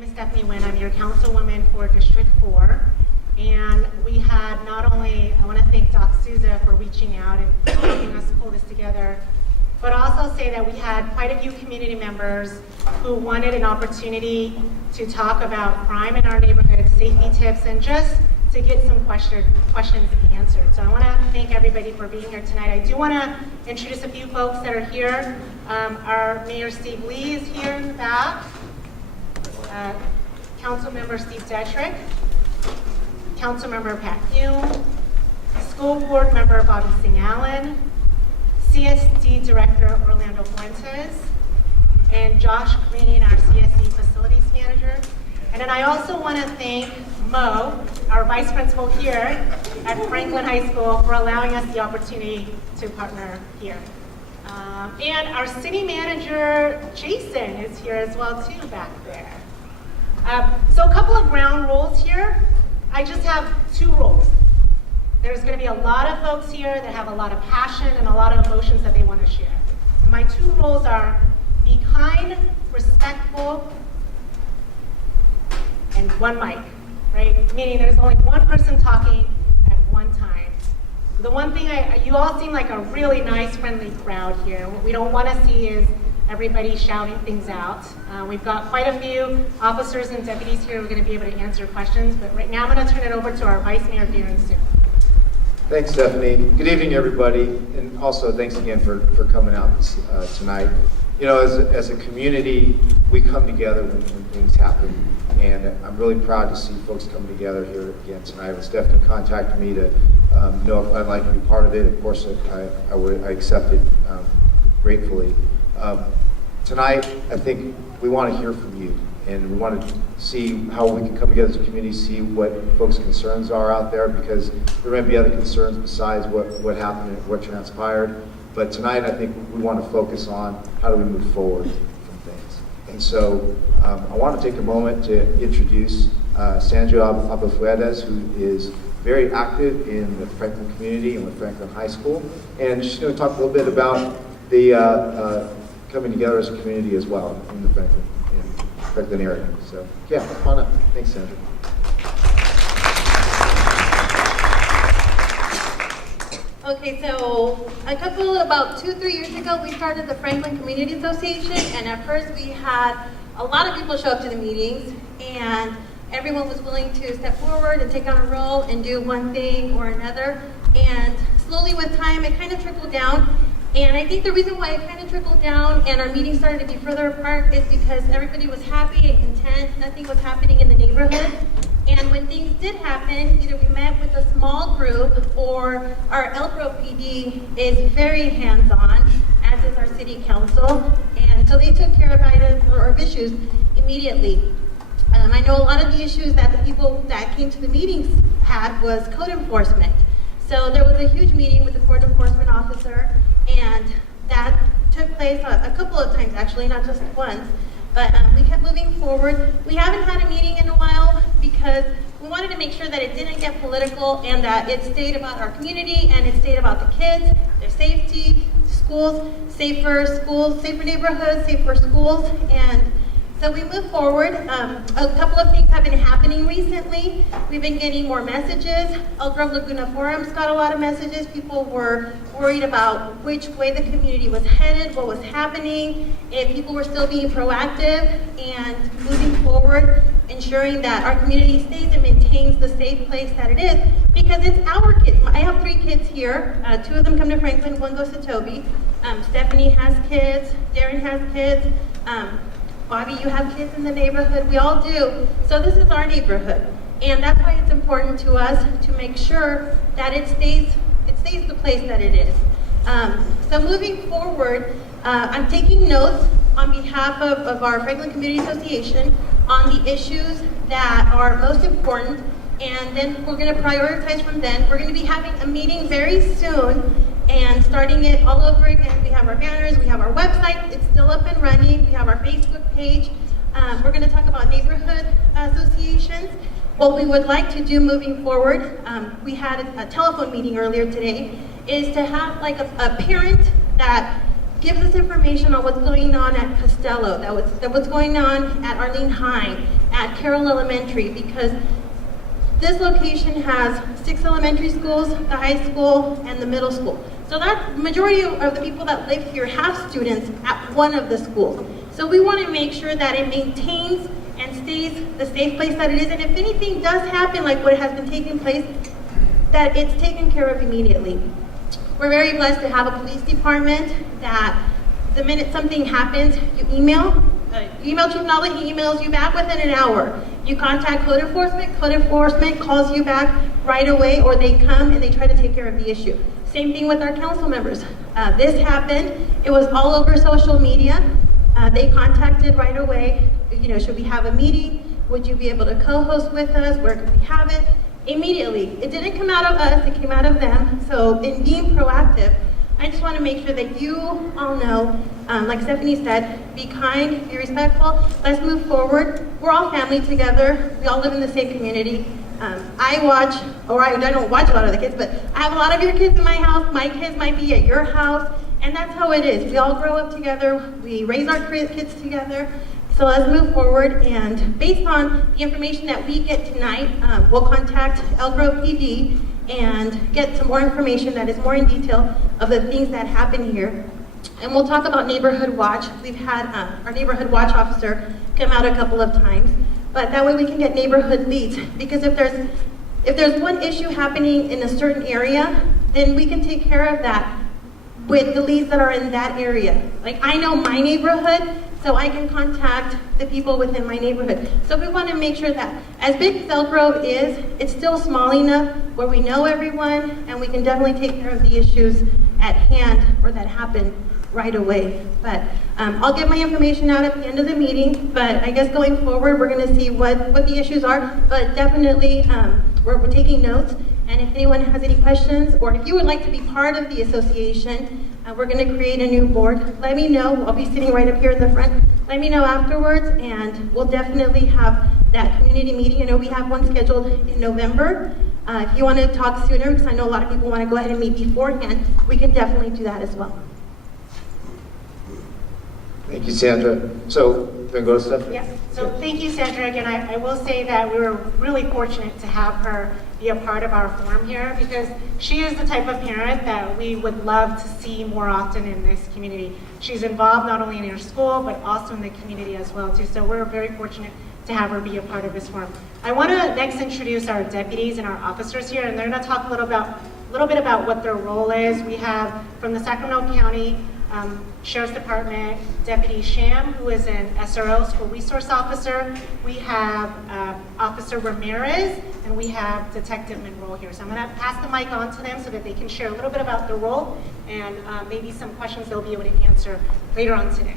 name is Stephanie Nguyen. I'm your councilwoman for District 4. And we had not only, I want to thank Doc Souza for reaching out and helping us pull this together, but also say that we had quite a few community members who wanted an opportunity to talk about crime in our neighborhood, safety tips, and just to get some questions answered. So I want to thank everybody for being here tonight. I do want to introduce a few folks that are here. Our Mayor Steve Lee is here in the back. Councilmember Steve Detrick. Councilmember Pat Hume. School Board Member Bobby Singh Allen. CSD Director Orlando Fuentes. And Josh Green, our CSD Facilities Manager. And then I also want to thank Mo, our Vice Principal here at Franklin High School, for allowing us the opportunity to partner here. And our City Manager, Jason, is here as well too back there. So a couple of ground rules here. I just have 2 rules. There's going to be a lot of folks here that have a lot of passion and a lot of emotions that they want to share. And my 2 rules are be kind, respectful, and 1 mic, right? Meaning there's only 1 person talking at one time. The one thing, you all seem like a really nice, friendly crowd here. What we don't want to see is everybody shouting things out. We've got quite a few officers and deputies here who are going to be able to answer questions, but right now I'm going to turn it over to our Vice Mayor, Darren, Suen. Thanks, Stephanie. Good evening, everybody, and also thanks again for coming out tonight. You know, as a community, we come together when things happen, and I'm really proud to see folks come together here again tonight. When Stephanie contacted me to know if I'd like to be part of it, of course I accepted gratefully. Tonight, I think we want to hear from you, and we want to see how we can come together as a community, see what folks' concerns are out there, because there may be other concerns besides what happened and what transpired. But tonight, I think we want to focus on how do we move forward from things. And so I want to take a moment to introduce Sandra Aboufares, who is very active in the Franklin community and with Franklin High School. And she's going to talk a little bit about the coming together as a community as well in the Franklin area. So yeah, come on up. Thanks, Sandra. Okay, so about 2-3 years ago, we started the Franklin Community Association, and at first we had a lot of people show up to the meetings, and everyone was willing to step forward and take on a role and do one thing or another, and slowly with time, it kind of trickled down. And I think the reason why it kind of trickled down and our meetings started to be further apart is because everybody was happy and content, nothing was happening in the neighborhood. And when things did happen, either we met with a small group or our Elbro PD is very hands-on, as is our city council. And so they took care of items or issues immediately. I know a lot of the issues that the people that came to the meetings had was code enforcement. So there was a huge meeting with the code enforcement officer, and that took place a couple of times actually, not just once. But we kept moving forward. We haven't had a meeting in a while because we wanted to make sure that it didn't get political and that it stayed about our community and it stayed about the kids, their safety, safer neighborhoods, safer schools. And so we moved forward. A couple of things have been happening recently. We've been getting more messages. El Grove Laguna Forums got a lot of messages. People were worried about which way the community was headed, what was happening, if people were still being proactive and moving forward, ensuring that our community stays and maintains the safe place that it is, because it's our kids. I have 3 kids here. 2 of them come to Franklin, 1 goes to Toby. Stephanie has kids, Darren has kids. Bobby, you have kids in the neighborhood, we all do. So this is our neighborhood. And that's why it's important to us to make sure that it stays the place that it is. So moving forward, I'm taking notes on behalf of our Franklin Community Association on the issues that are most important, and then we're gonna prioritize from then. We're gonna be having a meeting very soon and starting it all over again. We have our banners, we have our website, it's still up and running. We have our Facebook page. We're gonna talk about neighborhood associations. What we would like to do moving forward, we had a telephone meeting earlier today, is to have like a parent that gives us information on what's going on at Costello, that what's going on at Arlene Hine, at Carroll Elementary, because this location has 6 elementary schools, the high school, and the middle school. So that majority of the people that live here have students at one of the schools. So we want to make sure that it maintains and stays the safe place that it is. And if anything does happen, like what has been taking place, that it's taken care of immediately. We're very blessed to have a police department that the minute something happens, you email Chief Nolly, he emails you back within an hour. You contact code enforcement calls you back right away, or they come and they try to take care of the issue. Same thing with our council members. This happened, it was all over social media. They contacted right away, should we have a meeting? Would you be able to co-host with us? Where could we have it? Immediately. It didn't come out of us, it came out of them. So in being proactive, I just want to make sure that you all know, like Stephanie said, be kind, be respectful, let's move forward. We're all family together, we all live in the same community. I don't watch a lot of the kids, but I have a lot of your kids in my house, my kids might be at your house, and that's how it is. We all grow up together, we raise our kids together. So let's move forward, and based on the information that we get tonight, we'll contact El Grove PD and get some more information that is more in detail of the things that happen here. And we'll talk about Neighborhood Watch. We've had our Neighborhood Watch officer come out a couple of times, but that way we can get neighborhood leads. Because if there's one issue happening in a certain area, then we can take care of that with the leads that are in that area. Like, I know my neighborhood, so I can contact the people within my neighborhood. So we want to make sure that as big as Elk Grove is, it's still small enough where we know everyone and we can definitely take care of the issues at hand or that happen right away. But I'll get my information out at the end of the meeting, but I guess going forward, we're going to see what the issues are, but definitely we're taking notes. And if anyone has any questions, or if you would like to be part of the association, we're going to create a new board. Let me know. I'll be sitting right up here in the front. Let me know afterwards, and we'll definitely have that community meeting. I know we have one scheduled in November. If you want to talk sooner, because I know a lot of people want to go ahead and meet beforehand, we can definitely do that as well. Thank you, Sandra. So, then go to Stephanie. Yes, so thank you, Sandra. Again, I will say that we were really fortunate to have her be a part of our forum here, because she is the type of parent that we would love to see more often in this community. She's involved not only in her school, but also in the community as well, too. So we're very fortunate to have her be a part of this forum. I want to next introduce our deputies and our officers here, and they're going to talk a little bit about what their role is. We have from the Sacramento County Sheriff's Department, Deputy Sham, who is an SRO, School Resource Officer. We have Officer Ramirez, and we have Detective Monroe here. So I'm going to pass the mic on to them so that they can share a little bit about their role and maybe some questions they'll be able to answer later on today.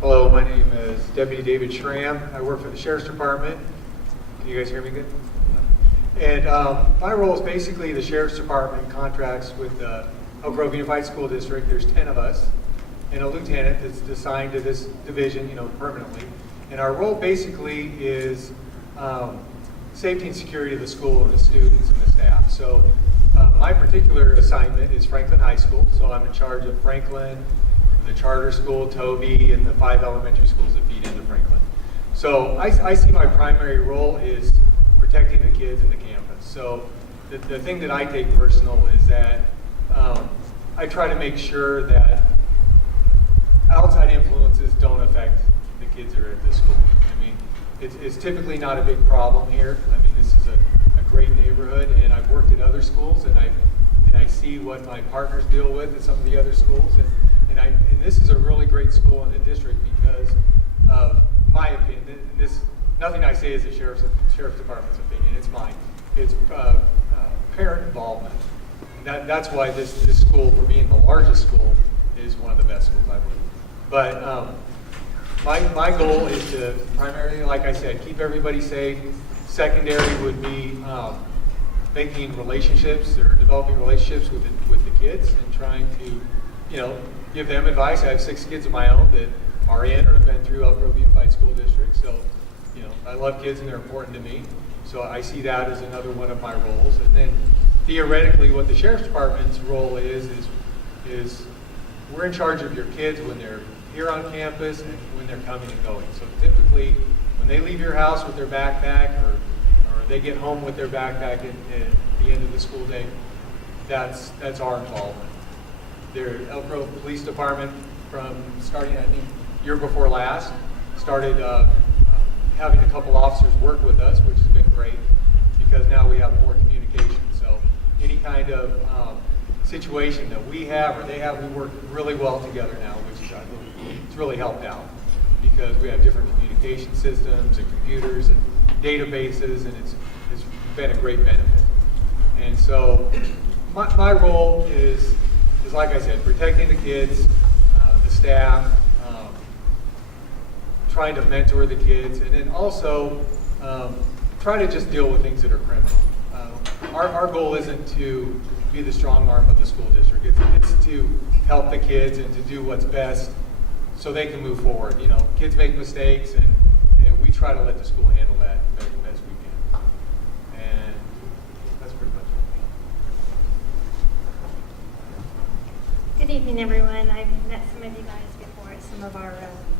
Hello, my name is Deputy David Schramm. I work for the Sheriff's Department. Can you guys hear me good? And my role is basically the Sheriff's Department contracts with the Elk Grove Unified School District. There's 10 of us, and a lieutenant that's assigned to this division, permanently. And our role basically is safety and security of the school and the students and the staff. So my particular assignment is Franklin High School. So I'm in charge of Franklin, the charter school, Toby, and the 5 elementary schools that feed into Franklin. So I see my primary role is protecting the kids in the campus. So the thing that I take personal is that I try to make sure that outside influences don't affect the kids that are at this school. I mean, it's typically not a big problem here. I mean, this is a great neighborhood, and I've worked at other schools, and I see what my partners deal with at some of the other schools, and this is a really great school in the district because of my opinion. And nothing I say is the Sheriff's Department's opinion. It's mine. It's parent involvement. And that's why this school, for being the largest school, is one of the best schools I believe. But my goal is to primarily, like I said, keep everybody safe. Secondary would be making relationships or developing relationships with the kids and trying to, give them advice. I have 6 kids of my own that are in or have been through Elk Grove Unified School District. So, I love kids and they're important to me. So I see that as another one of my roles. And then theoretically, what the Sheriff's Department's role is we're in charge of your kids when they're here on campus and when they're coming and going. So typically, when they leave your house with their backpack or they get home with their backpack at the end of the school day, that's our involvement. Their Elk Grove Police Department, from starting, I think, year before last, started having a couple officers work with us, which has been great because now we have more communication. So any kind of situation that we have or they have, we work really well together now, which I believe it's really helped out because we have different communication systems and computers and databases, and it's been a great benefit. And so my role is like I said, protecting the kids, the staff, trying to mentor the kids, and then also try to just deal with things that are criminal. Our goal isn't to be the strong arm of the school district. It's to help the kids and to do what's best so they can move forward. You know, kids make mistakes, and we try to let the school handle that as best we can. And that's pretty much it. Good evening, everyone. I've met some of you guys before at some of our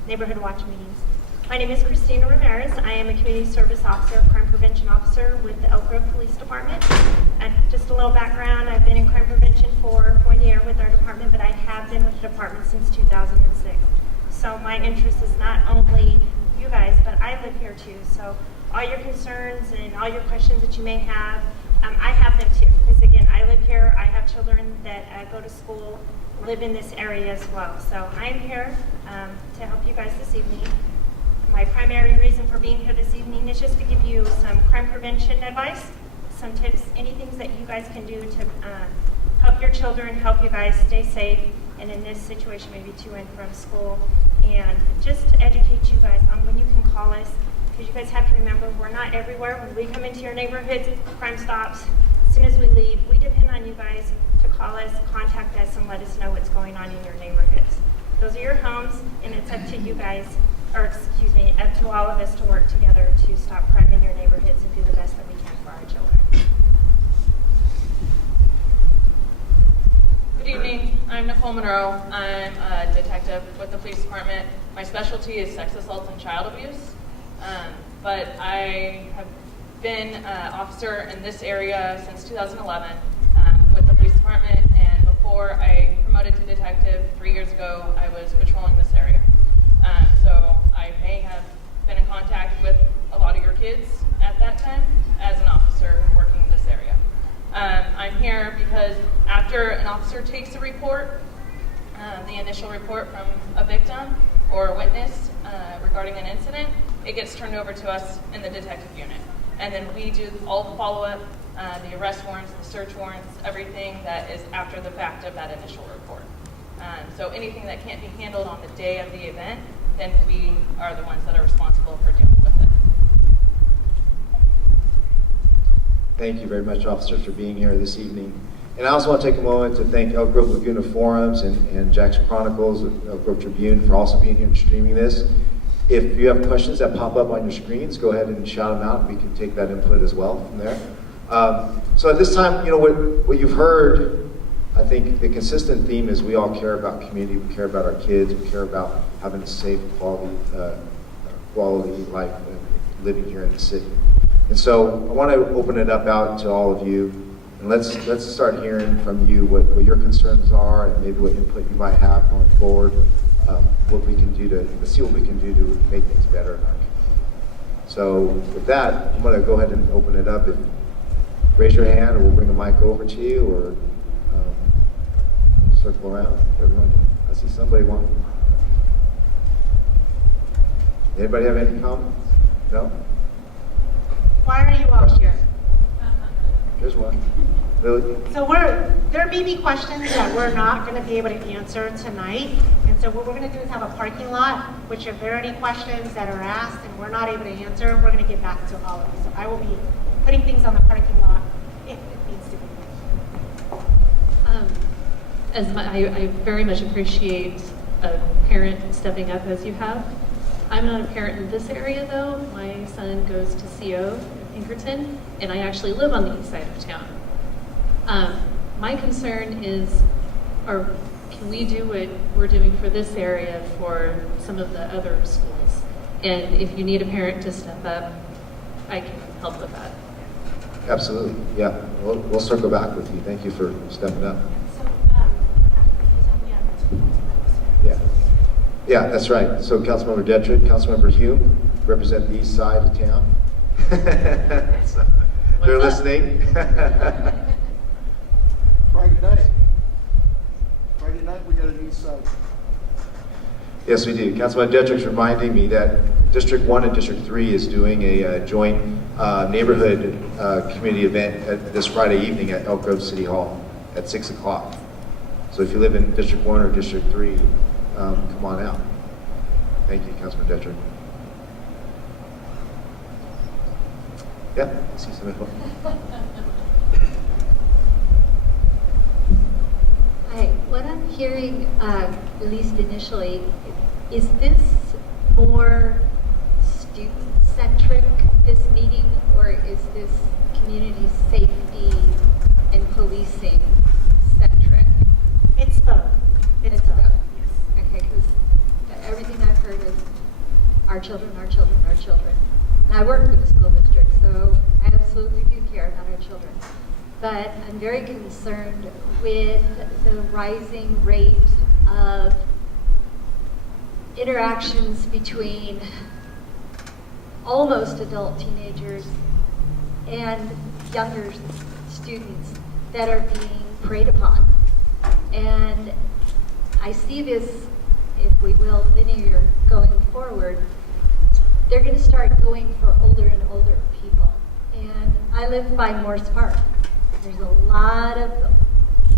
neighborhood watch meetings. My name is Christina Ramirez. I am a community service officer, crime prevention officer with the Elk Grove Police Department. Just a little background, I've been in crime prevention for 1 year with our department, but I have been with the department since 2006. So my interest is not only you guys, but I live here too. So all your concerns and all your questions that you may have, I have them too. Because again, I live here, I have children that go to school, live in this area as well. So I'm here to help you guys this evening. My primary reason for being here this evening is just to give you some crime prevention advice, some tips, any things that you guys can do to help your children, help you guys stay safe, and in this situation, maybe to and from school, and just to educate you guys on when you can call us, because you guys have to remember, we're not everywhere. When we come into your neighborhoods, crime stops. As soon as we leave, we depend on you guys to call us, contact us, and let us know what's going on in your neighborhoods. Those are your homes, and it's up to you guys, or excuse me, up to all of us to work together to stop crime in your neighborhoods and do the best that we can for our children. Good evening. I'm Nicole Monroe. I'm a detective with the police department. My specialty is sex assault and child abuse, but I have been an officer in this area since 2011 with the police department, and before I promoted to detective 3 years ago, I was patrolling this area. So I may have been in contact with a lot of your kids at that time as an officer working in this area. I'm here because after an officer takes a report, the initial report from a victim or a witness regarding an incident, it gets turned over to us in the detective unit. And then we do all the follow-up, the arrest warrants, the search warrants, everything that is after the fact of that initial report. So anything that can't be handled on the day of the event, then we are the ones that are responsible for dealing with it. Thank you very much, officers, for being here this evening. And I also want to take a moment to thank Elk Grove Laguna Forums and Jack's Chronicles, Elk Grove Tribune, for also being here and streaming this. If you have questions that pop up on your screens, go ahead and shout them out. We can take that input as well from there. So at this time, you know, what you've heard, I think the consistent theme is we all care about community, we care about our kids, we care about having a safe, quality life living here in the city. And so I want to open it up out to all of you, and let's start hearing from you what your concerns are and maybe what input you might have going forward. What we can do let's see what we can do to make things better in our community. So with that, I'm going to go ahead and open it up. Raise your hand, or we'll bring a mic over to you, or circle around. Everyone, I see somebody want. Anybody have any comments? No? Why are you all here? There's one. Lily? So there may be questions that we're not going to be able to answer tonight. And so what we're going to do is have a parking lot, which if there are any questions that are asked and we're not able to answer, we're going to get back to all of you. So I will be putting things on the parking lot if it needs to be. I very much appreciate a parent stepping up as you have. I'm not a parent in this area though. My son goes to CO in Pinkerton, and I actually live on the east side of town. My concern is our can we do what we're doing for this area for some of the other schools? And if you need a parent to step up, I can help with that. Absolutely, yeah. We'll circle back with you. Thank you for stepping up. Yeah. Yeah, that's right. So Councilmember Detrick, Councilmember Hume represent the east side of town. So, they're listening. Friday night, we got an east side. Yes, we do. Councilman Detrick's reminding me that District 1 and District 3 is doing a joint neighborhood community event this Friday evening at Elk Grove City Hall at 6 o'clock. So if you live in District 1 or District 3, come on out. Thank you, Councilman Detrick. Yeah, I see some info. Hi, what I'm hearing, at least initially, is this more student-centric, this meeting, or is this community safety and policing centric? It's both. It's both. Yes. Okay, because everything I've heard is our children, our children, our children. And I work for the school district, so I absolutely do care about our children. But I'm very concerned with the rising rate of interactions between almost adult teenagers and younger students that are being preyed upon. And I see this, if we will, linear going forward. They're going to start going for older and older people. And I live by Morse Park. There's a lot of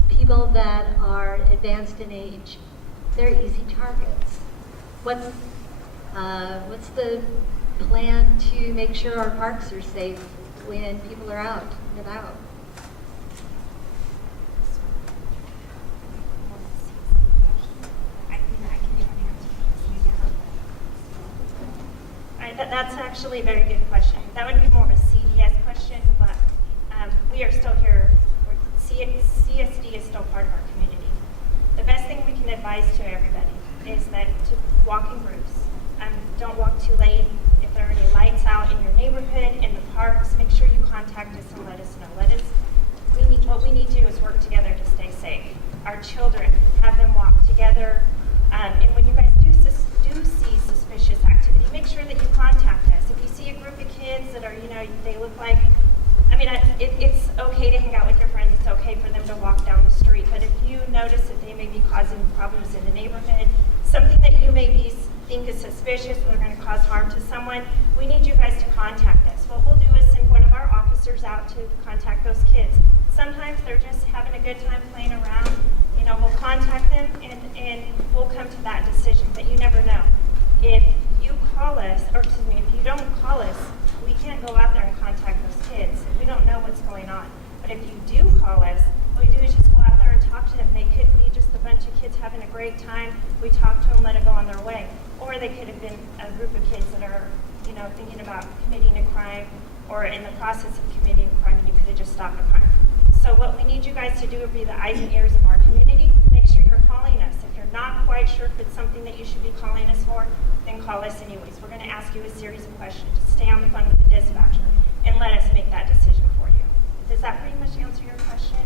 people that are advanced in age. They're easy targets. What's the plan to make sure our parks are safe when people are out and about? That's actually a very good question. That would be more of a CDS question, but we are still here. CSD is still part of our community. The best thing we can advise to everybody is that to walk in groups. Don't walk too late. If there are any lights out in your neighborhood, in the parks, make sure you contact us and let us know. What we need to do is work together to stay safe. Our children, have them walk together. And when you guys do see suspicious activity, make sure that you contact us. If you see a group of kids that are, they look like, it's okay to hang out with your friends. It's okay for them to walk down the street. But if you notice that they may be causing problems in the neighborhood, something that you may think is suspicious or they're going to cause harm to someone, we need you guys to contact us. What we'll do is send one of our officers out to contact those kids. Sometimes they're just having a good time playing around. We'll contact them and we'll come to that decision, but you never know. If you call us, or excuse me, if you don't call us, we can't go out there and contact those kids. We don't know what's going on. But if you do call us, what we do is just go out there and talk to them. They could be just a bunch of kids having a great time. We talk to them, let it go on their way. Or they could have been a group of kids that are, thinking about committing a crime or in the process of committing a crime, and you could have just stopped a crime. So what we need you guys to do would be the eyes and ears of our community. Make sure you're calling us. If you're not quite sure if it's something that you should be calling us for, then call us anyways. We're going to ask you a series of questions. Just stay on the phone with the dispatcher and let us make that decision for you. Does that pretty much answer your question?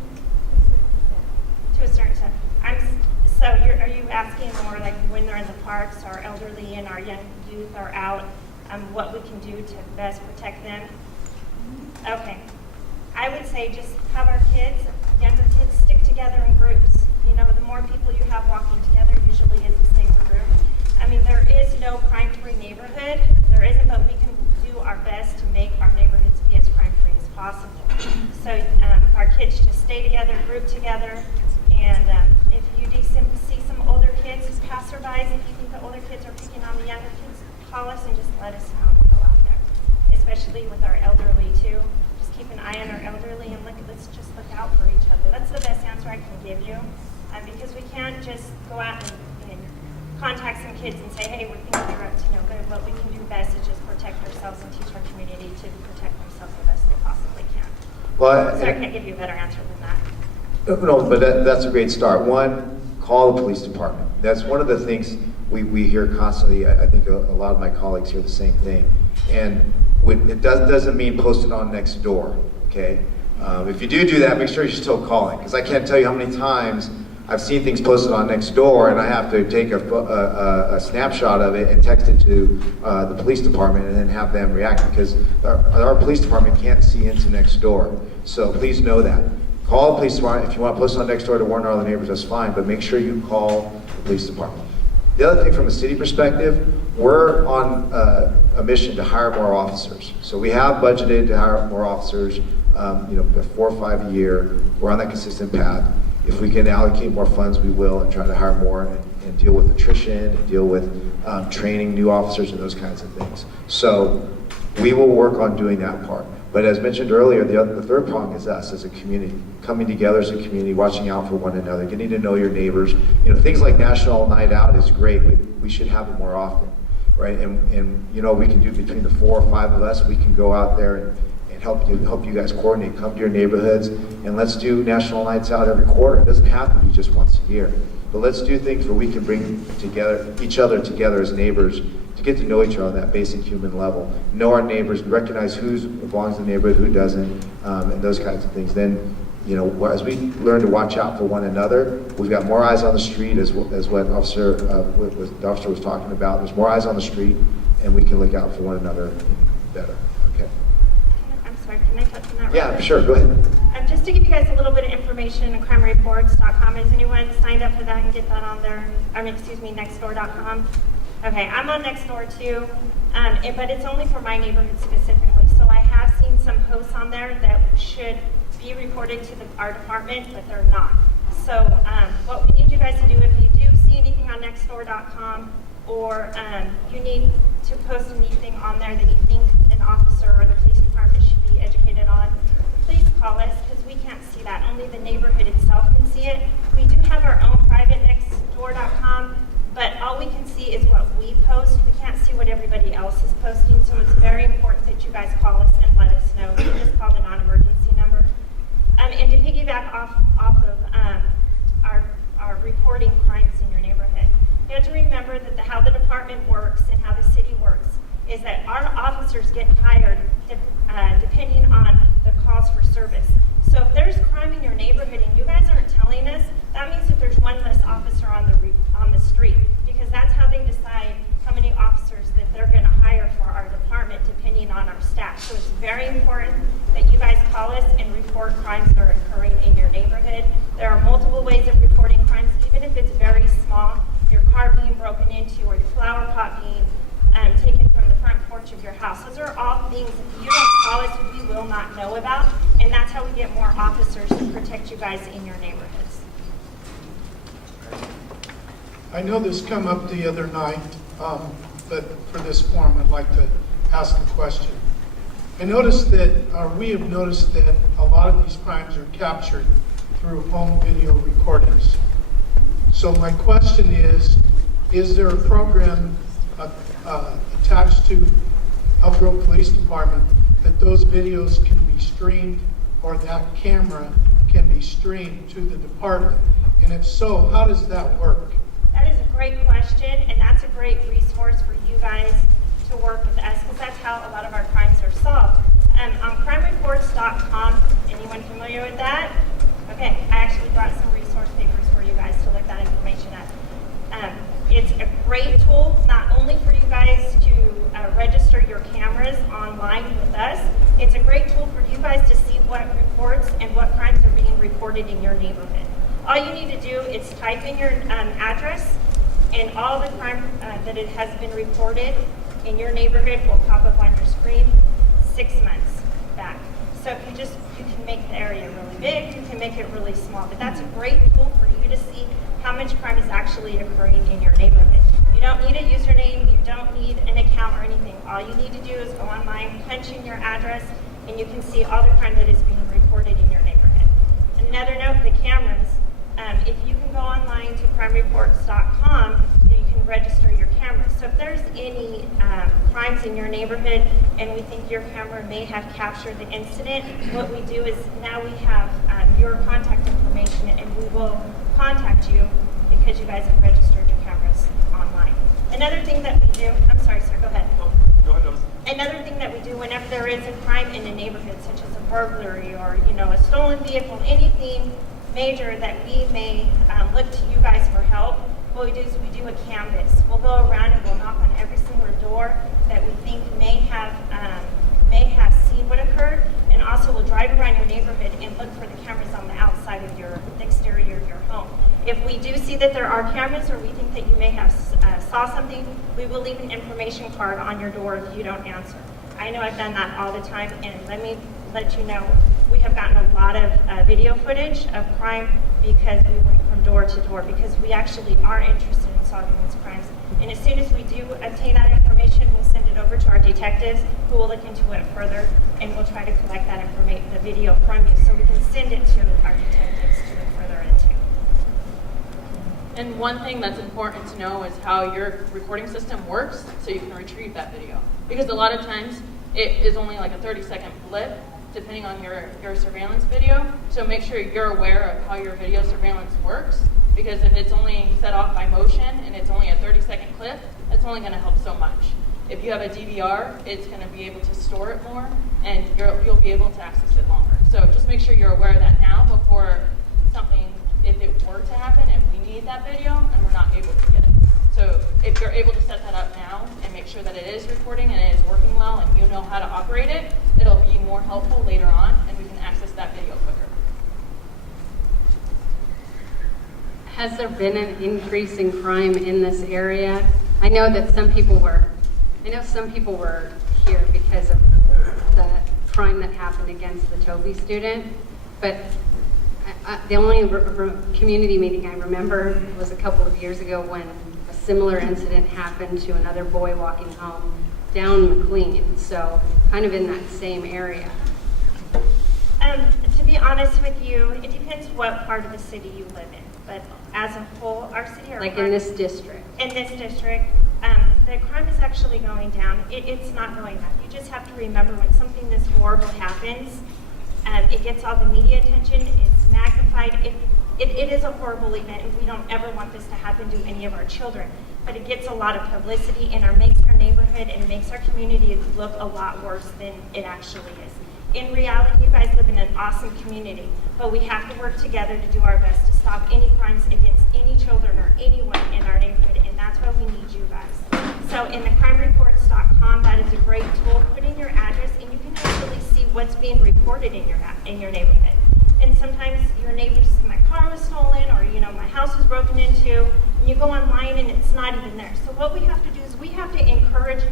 To a certain extent. Are you asking more like when they're in the parks, our elderly and our young youth are out, what we can do to best protect them? Okay. I would say just have our kids, younger kids, stick together in groups. The more people you have walking together usually is a safer group. There is no crime-free neighborhood. There isn't, but we can do our best to make our neighborhoods be as crime-free as possible. So our kids just stay together, group together, and if you do see some older kids as passerbys, if you think the older kids are picking on the younger kids, call us and just let us know and we'll go out there. Especially with our elderly too. Keep an eye on our elderly and let's just look out for each other. That's the best answer I can give you, because we can't just go out and contact some kids and say, hey, we think you're up to no good. What we can do best is just protect ourselves and teach our community to protect themselves the best they possibly can. So I can't give you a better answer than that. No, but that's a great start. One, call the police department. That's one of the things we hear constantly. I think a lot of my colleagues hear the same thing. And it doesn't mean post it on next door, okay? If you do that, make sure you're still calling, because I can't tell you how many times I've seen things posted on next door, and I have to take a snapshot of it and text it to the police department and then have them react, because our police department can't see into next door. So please know that. Call the police department. If you want to post it on next door to warn all the neighbors, that's fine, but make sure you call the police department. The other thing from a city perspective, we're on a mission to hire more officers. So we have budgeted to hire more officers, 4 or 5 a year. We're on that consistent path. If we can allocate more funds, we will, and try to hire more and deal with attrition, and deal with training new officers and those kinds of things. So we will work on doing that part. But as mentioned earlier, the third prong is us as a community, coming together as a community, watching out for one another, getting to know your neighbors. Things like National Night Out is great. We should have it more often, right? And we can do between the 4 or 5 of us. We can go out there and help you guys coordinate, come to your neighborhoods, and let's do National Nights Out every quarter. It doesn't have to be just once a year, but let's do things where we can bring each other together as neighbors to get to know each other on that basic human level, know our neighbors, recognize who belongs in the neighborhood, who doesn't, and those kinds of things. Then, as we learn to watch out for one another, we've got more eyes on the street, as what the officer was talking about. There's more eyes on the street, and we can look out for one another better. Okay. I'm sorry, can I touch on that? Yeah, sure. Go ahead. Just to give you guys a little bit of information, crimereports.com. Has anyone signed up for that and get that on there? Nextdoor.com. Okay, I'm on Nextdoor too, but it's only for my neighborhood specifically. So I have seen some posts on there that should be reported to our department, but they're not. So what we need you guys to do, if you do see anything on Nextdoor.com, or you need to post anything on there that you think an officer or the police department should be educated on, please call us, because we can't see that. Only the neighborhood itself can see it. We do have our own private Nextdoor.com, but all we can see is what we post. We can't see what everybody else is posting, so it's very important that you guys call us and let us know. You just call the non-emergency number. And to piggyback off of our reporting crimes in your neighborhood, you have to remember that how the department works and how the city works is that our officers get hired depending on the calls for service. So if there's crime in your neighborhood and you guys aren't telling us, that means that there's one less officer on the street, because that's how they decide how many officers that they're going to hire for our department depending on our staff. So it's very important that you guys call us and report crimes that are occurring in your neighborhood. There are multiple ways of reporting crimes, even if it's very small, your car being broken into or your flower pot being taken from the front porch of your house. Those are all things, if you don't call us, we will not know about, and that's how we get more officers to protect you guys in your neighborhoods. I know this came up the other night, but for this forum, I'd like to ask a question. We have noticed that a lot of these crimes are captured through home video recordings. So my question is there a program attached to Elk Grove Police Department that those videos can be streamed, or that camera can be streamed to the department? And if so, how does that work? That is a great question, and that's a great resource for you guys to work with us, because that's how a lot of our crimes are solved. On crimereports.com, anyone familiar with that? Okay, I actually brought some resource papers for you guys to look that information up. It's a great tool, not only for you guys to register your cameras online with us, it's a great tool for you guys to see what reports and what crimes are being reported in your neighborhood. All you need to do is type in your address, and all the crime that it has been reported in your neighborhood will pop up on your screen 6 months back. So if you can make the area really big, you can make it really small, but that's a great tool for you to see how much crime is actually occurring in your neighborhood. You don't need a username, you don't need an account or anything. All you need to do is go online, punch in your address, and you can see all the crime that is being reported in your neighborhood. Another note, the cameras. If you can go online to crimereports.com, you can register your cameras. So if there's any crimes in your neighborhood and we think your camera may have captured the incident, what we do is now we have your contact information, and we will contact you because you guys have registered your cameras online. Another thing that we do, I'm sorry, sir, go ahead. Go ahead, Another thing that we do whenever there is a crime in a neighborhood, such as a burglary or, a stolen vehicle, anything major that we may look to you guys for help, what we do is we do a canvas. We'll go around and we'll knock on every single door that we think may have seen what occurred, and also we'll drive around your neighborhood and look for the cameras on the outside of the exterior of your home. If we do see that there are cameras or we think that you may have saw something, we will leave an information card on your door if you don't answer. I know I've done that all the time, and let me let you know, we have gotten a lot of video footage of crime because we went from door to door, because we actually are interested in solving these crimes. And as soon as we do obtain that information, we'll send it over to our detectives who will look into it further, and we'll try to collect that information, the video from you, so we can send it to our detectives to look further into. And one thing that's important to know is how your recording system works so you can retrieve that video. Because a lot of times it is only like a 30-second blip depending on your surveillance video. So make sure you're aware of how your video surveillance works, because if it's only set off by motion and it's only a 30-second clip, that's only going to help so much. If you have a DVR, it's going to be able to store it more, and you'll be able to access it longer. So just make sure you're aware of that now before something, if it were to happen and we need that video and we're not able to get it. So if you're able to set that up now and make sure that it is recording and it is working well and you know how to operate it, it'll be more helpful later on and we can access that video quicker. Has there been an increase in crime in this area? I know that some people were here because of the crime that happened against the Toby student, but the only community meeting I remember was a couple of years ago when a similar incident happened to another boy walking home down McLean, so kind of in that same area. To be honest with you, it depends what part of the city you live in, but as a whole, our city... Like in this district? In this district, the crime is actually going down. It's not going up. You just have to remember when something this horrible happens, it gets all the media attention, it's magnified. It is a horrible event, and we don't ever want this to happen to any of our children. But it gets a lot of publicity, and it makes our neighborhood and it makes our community look a lot worse than it actually is. In reality, you guys live in an awesome community, but we have to work together to do our best to stop any crimes against any children or anyone in our neighborhood, and that's why we need you guys. So in the crimereports.com, that is a great tool. Put in your address, and you can actually see what's being reported in your neighborhood. And sometimes your neighbors say, my car was stolen, or my house was broken into, and you go online and it's not even there. So what we have to do is we have to encourage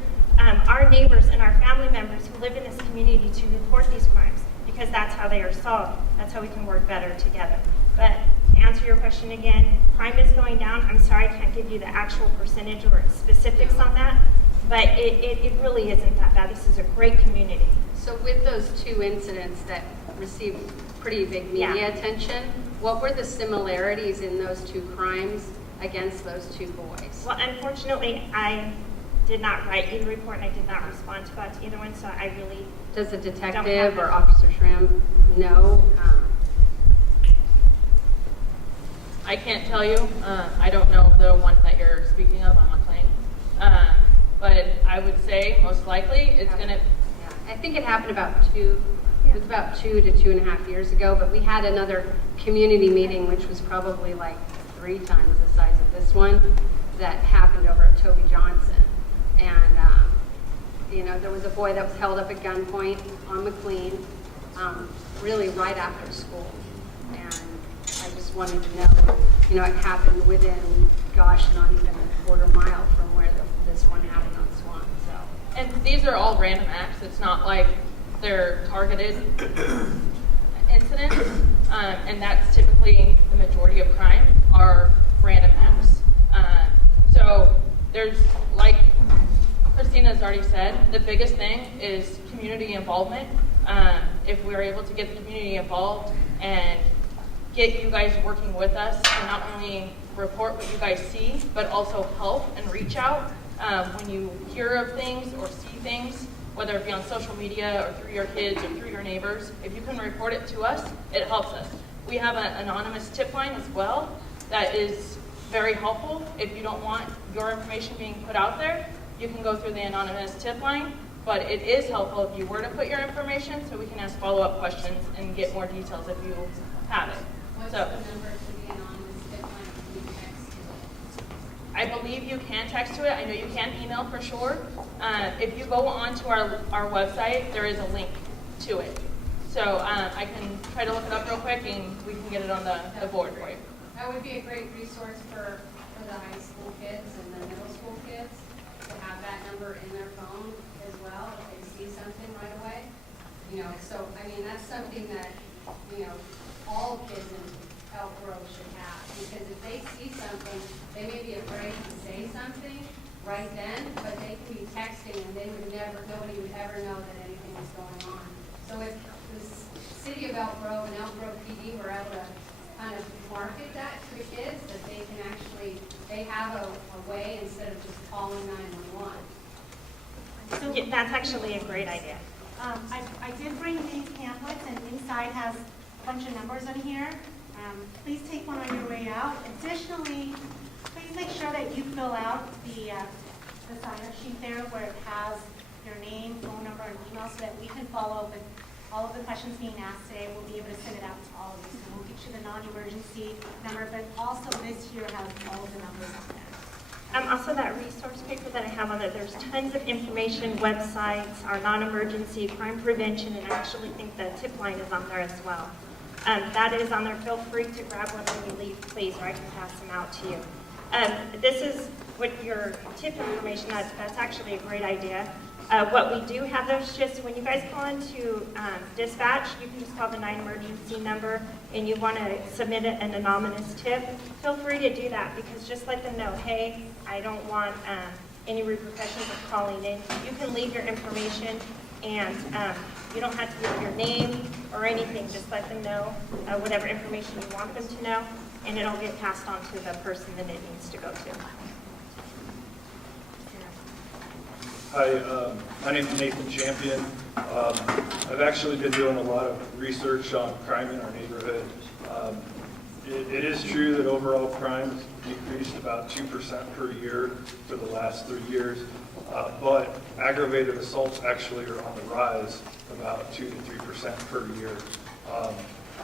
our neighbors and our family members who live in this community to report these crimes, because that's how they are solved. That's how we can work better together. But to answer your question again, crime is going down. I'm sorry I can't give you the actual percentage or specifics on that, but it really isn't that bad. This is a great community. So with those two incidents that received pretty big media attention, what were the similarities in those two crimes against those two boys? Well, unfortunately, I did not write either report, and I did not respond to either one, so I really Does the detective or Officer Schramm know? I can't tell you. I don't know the one that you're speaking of on McLean. But I would say most likely it's going to... Yeah, I think it happened about it was about 2 to 2.5 years ago, but we had another community meeting, which was probably like 3 times the size of this one, that happened over at Toby Johnson. And, there was a boy that was held up at gunpoint on McLean, really right after school. And I just wanted to know, it happened within, not even a quarter mile from where this one happened on Swan. So. And these are all random acts. It's not like they're targeted incidents. And that's typically the majority of crime are random acts. So there's, like Christina's already said, the biggest thing is community involvement. If we're able to get the community involved and get you guys working with us to not only report what you guys see, but also help and reach out when you hear of things or see things, whether it be on social media or through your kids or through your neighbors. If you can report it to us, it helps us. We have an anonymous tip line as well that is very helpful. If you don't want your information being put out there, you can go through the anonymous tip line, but it is helpful if you were to put your information so we can ask follow-up questions and get more details if you have it. What's the number to the anonymous tip line? Can you text to it? I believe you can text to it. I know you can email for sure. If you go onto our website, there is a link to it. So I can try to look it up real quick and we can get it on the board for you. That would be a great resource for the high school kids and the middle school kids to have that number in their phone as well if they see something right away. You know, so I mean that's something that all kids in Elk Grove should have, because if they see something, they may be afraid to say something right then, but they can be texting and nobody would ever know that anything was going on. So if the city of Elk Grove and Elk Grove PD were able to kind of market that to the kids, that they can actually, they have a way instead of just calling 911. So Yeah, that's actually a great idea. I did bring these pamphlets, and inside has a bunch of numbers in here. Please take one on your way out. Additionally, please make sure that you fill out the sign-up sheet there where it has your name, phone number, and email so that we can follow up with all of the questions being asked today. We'll be able to send it out to all of you. So we'll get you the non-emergency number, but also this here has all of the numbers on there. Also, that resource paper that I have on it, there's tons of information, websites, our non-emergency crime prevention, and I actually think the tip line is on there as well. That is on there. Feel free to grab one when you leave, please, or I can pass them out to you. This is what your tip information, that's actually a great idea. What we do have, there's just, when you guys call into dispatch, you can just call the 911 number and you want to submit an anonymous tip, feel free to do that, because just let them know, hey, I don't want any repercussions of calling in. You can leave your information and you don't have to leave your name or anything, just let them know whatever information you want them to know, and it'll get passed on to the person that it needs to go to. Hi, my name is Nathan Champion. I've actually been doing a lot of research on crime in our neighborhood. It is true that overall crime has decreased about 2% per year for the last 3 years, but aggravated assaults actually are on the rise, about 2 to 3% per year.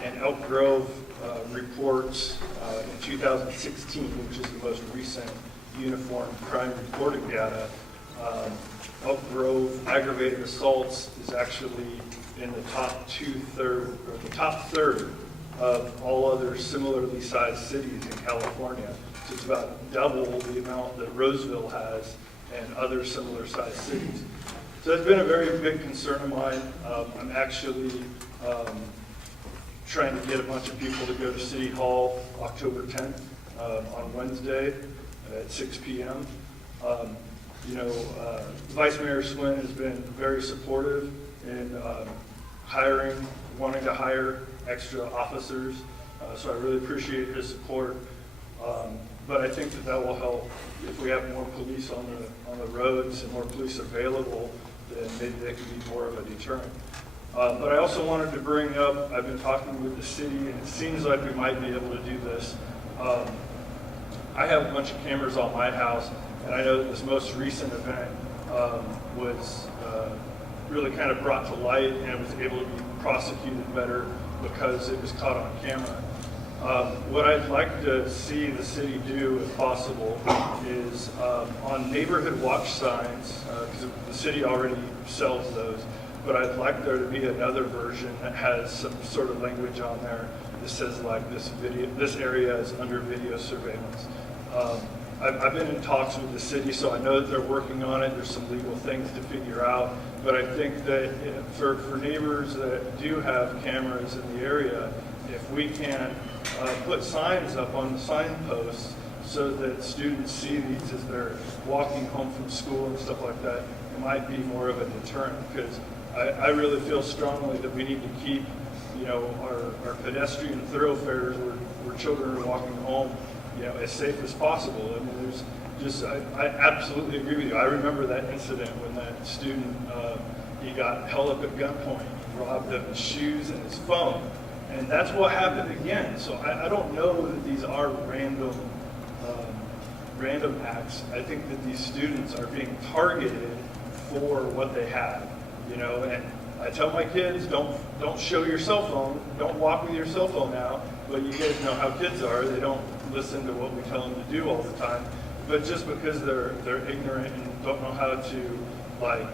And Elk Grove reports in 2016, which is the most recent uniform crime reporting data, Elk Grove aggravated assaults is actually in the top third of all other similarly sized cities in California. So it's about double the amount that Roseville has and other similar sized cities. So it's been a very big concern of mine. I'm actually trying to get a bunch of people to go to City Hall October 10th on Wednesday at 6 p.m. Vice Mayor Suen has been very supportive in wanting to hire extra officers, so I really appreciate his support. But I think that will help if we have more police on the roads and more police available, then maybe they can be more of a deterrent. But I also wanted to bring up, I've been talking with the city, and it seems like we might be able to do this. I have a bunch of cameras on my house, and I know that this most recent event was really kind of brought to light and was able to be prosecuted better because it was caught on camera. What I'd like to see the city do, if possible, is on neighborhood watch signs, because the city already sells those, but I'd like there to be another version that has some sort of language on there that says like this area is under video surveillance. I've been in talks with the city, so I know that they're working on it. There's some legal things to figure out, but I think that for neighbors that do have cameras in the area, if we can put signs up on the signposts so that students see these as they're walking home from school and stuff like that, it might be more of a deterrent, because I really feel strongly that we need to keep, our pedestrian thoroughfares where children are walking home, as safe as possible. I mean, I absolutely agree with you. I remember that incident when that student, he got held up at gunpoint, robbed of his shoes and his phone. And that's what happened again. So I don't know that these are random random acts. I think that these students are being targeted for what they have, you know, and I tell my kids, don't show your cell phone, don't walk with your cell phone out, but you guys know how kids are, they don't listen to what we tell them to do all the time. But just because they're ignorant and don't know how to like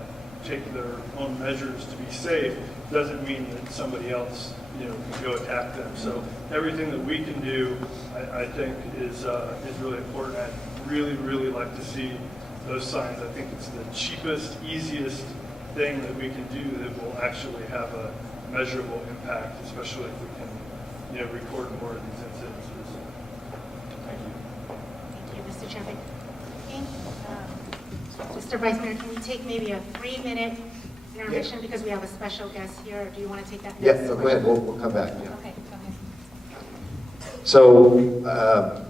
take their own measures to be safe, doesn't mean that somebody else, you know, can go attack them. So everything that we can do, I think, is really important. I'd really like to see those signs. I think it's the cheapest, easiest thing that we can do that will actually have a measurable impact, especially if we can, you know, record more of these incidences. Thank you. Thank you, Mr. Chairman. Mr. Vice Mayor, can we take maybe a 3-minute intermission because we have a special guest here? Or do you want to take that? Yeah, next? no, go ahead, we'll come back. Yeah. Okay, go ahead. So,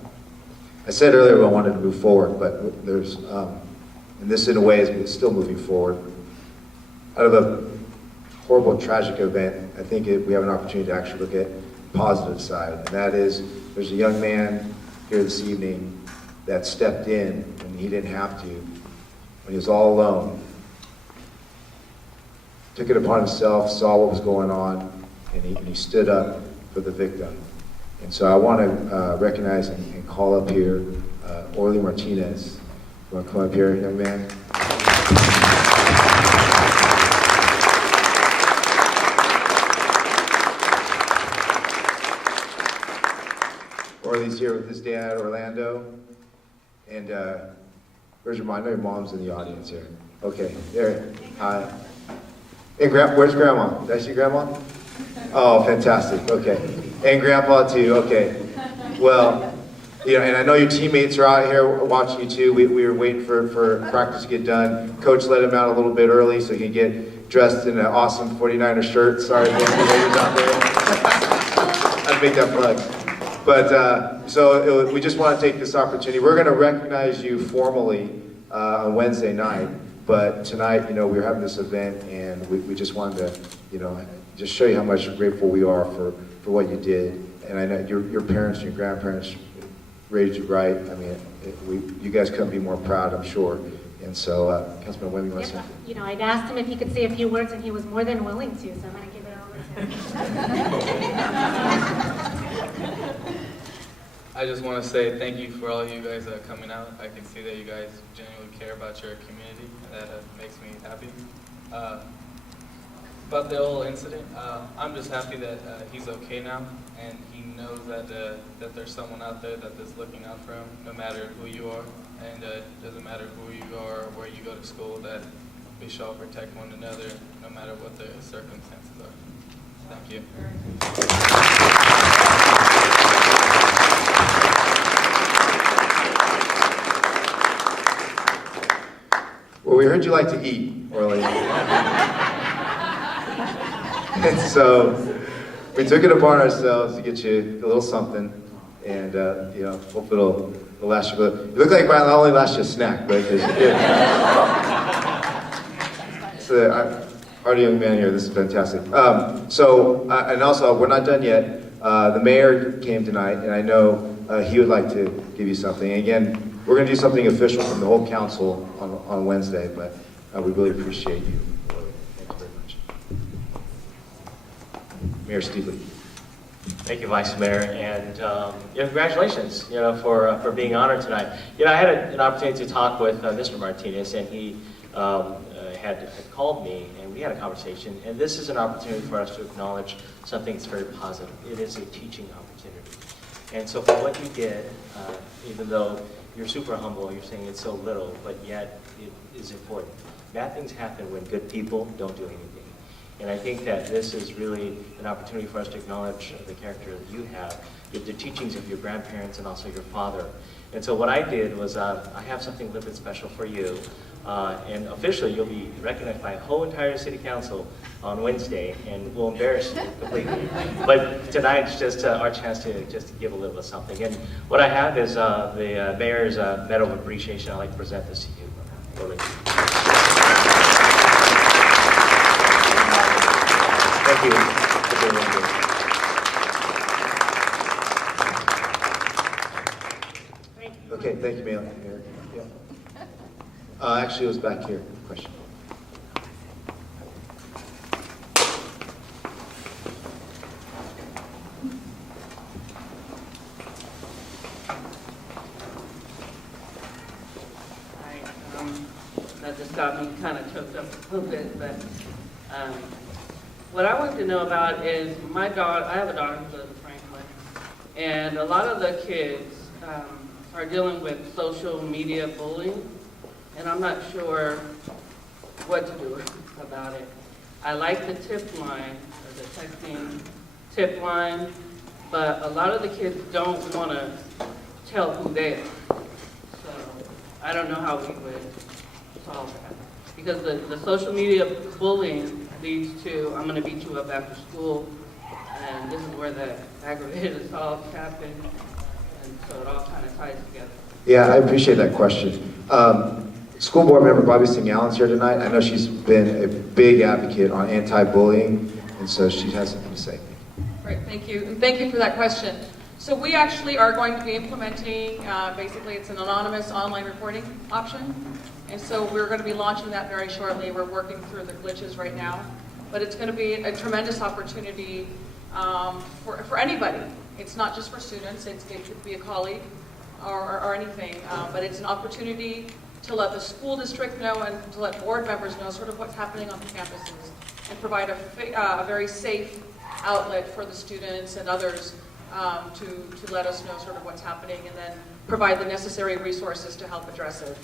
I said earlier I wanted to move forward, but there's, and this in a way is still moving forward. Out of a horrible, tragic event, I think we have an opportunity to actually look at the positive side. And that is, there's a young man here this evening that stepped in when he didn't have to, when he was all alone. Took it upon himself, saw what was going on, and he stood up for the victim. And so I want to recognize and call up here Orly Martinez. You want to come up here, young man? Orly's here with his dad, Orlando. And where's your mom? I know your mom's in the audience here. Okay, there. Hi. And where's Grandma? Did I see Grandma? Oh, fantastic. Okay. And Grandpa too. Okay. Well, you know, and I know your teammates are out here watching you too. We were waiting for practice to get done. Coach let him out a little bit early so he could get dressed in an awesome 49er shirt. Sorry, for the ladies out there. I'd make that plug. But so we just want to take this opportunity. We're going to recognize you formally on Wednesday night. But tonight, you know, we're having this event, and we just wanted to, you know, just show you how much grateful we are for what you did. And I know your parents and your grandparents raised you right. I mean, you guys couldn't be more proud, I'm sure. And so, Councilman Nguyen, you want to say? You know, I'd asked him if he could say a few words, and he was more than willing to, so I'm going to give it over to him. I just want to say thank you for all you guys coming out. I can see that you guys genuinely care about your community, and that makes me happy. About the whole incident, I'm just happy that he's okay now, and he knows that there's someone out there that is looking out for him, no matter who you are, and it doesn't matter who you are or where you go to school, that we shall protect one another, no matter what the circumstances are. Thank you. Well, we heard you like to eat, Orly. And so we took it upon ourselves to get you a little something, and you know, hope it'll last you. You look like it might only last you a snack, right? So, hearty young man here. This is fantastic. And also, we're not done yet. The mayor came tonight, and I know he would like to give you something. And again, we're going to do something official from the whole council on Wednesday, but we really appreciate you. Thank you very much. Mayor Steedley. Thank you, Vice Mayor, and congratulations, for being honored tonight. I had an opportunity to talk with Mr. Martinez, and he had called me, and we had a conversation. And this is an opportunity for us to acknowledge something that's very positive. It is a teaching opportunity, and so for what you did, even though you're super humble, you're saying it's so little, but yet it is important. Bad things happen when good people don't do anything. And I think that this is really an opportunity for us to acknowledge the character that you have, the teachings of your grandparents and also your father. And so what I did was I have something a little bit special for you. And officially you'll be recognized by a whole entire city council on Wednesday, and we'll embarrass you completely. But tonight's just our chance to give a little of something. And what I have is the mayor's medal of appreciation. I'd like to present this to you. Orly. Thank you. Okay, thank you, Mayor. Actually, it was back here. Question. That just got me kind of choked up a little bit, but what I want to know about is my daughter. I have a daughter who lives in Franklin, and a lot of the kids are dealing with social media bullying, and I'm not sure what to do about it. I like the tip line, or the texting tip line, but a lot of the kids don't want to tell who they are. So I don't know how we would solve that. Because the social media bullying leads to, I'm going to beat you up after school, and this is where the aggravated assault happened, and so it all kind of ties together. Yeah, I appreciate that question. School board member Bobby Singh Allen's here tonight. I know she's been a big advocate on anti-bullying, and so she has something to say. Great, thank you. And thank you for that question. So we actually are going to be implementing, basically it's an anonymous online reporting option. And so we're going to be launching that very shortly. We're working through the glitches right now. But it's going to be a tremendous opportunity for anybody. It's not just for students. It could be a colleague or anything. But it's an opportunity to let the school district know and to let board members know sort of what's happening on the campuses and provide a very safe outlet for the students and others to let us know sort of what's happening and then provide the necessary resources to help address it.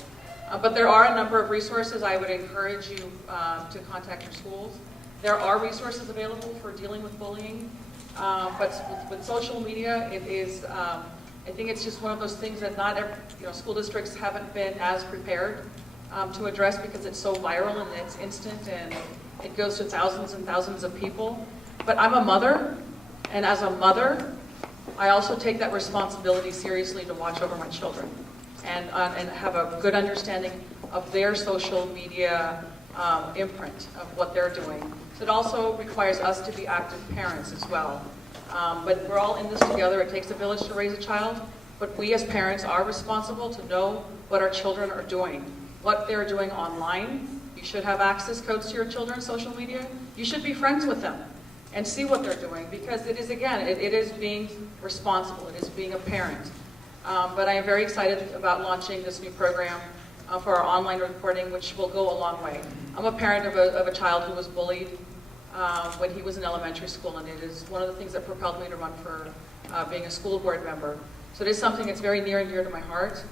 But there are a number of resources. I would encourage you to contact your schools. There are resources available for dealing with bullying, but with social media, it is, I think it's just one of those things that not every, school districts haven't been as prepared to address because it's so viral and it's instant and it goes to thousands and thousands of people. But I'm a mother, and as a mother, I also take that responsibility seriously to watch over my children and have a good understanding of their social media imprint of what they're doing. So it also requires us to be active parents as well. But we're all in this together. It takes a village to raise a child, but we as parents are responsible to know what our children are doing, what they're doing online. You should have access codes to your children's social media. You should be friends with them and see what they're doing, because it is, again, it is being responsible. It is being a parent. But I am very excited about launching this new program for our online reporting, which will go a long way. I'm a parent of a child who was bullied when he was in elementary school, and it is one of the things that propelled me to run for being a school board member. So it is something that's very near and dear to my heart,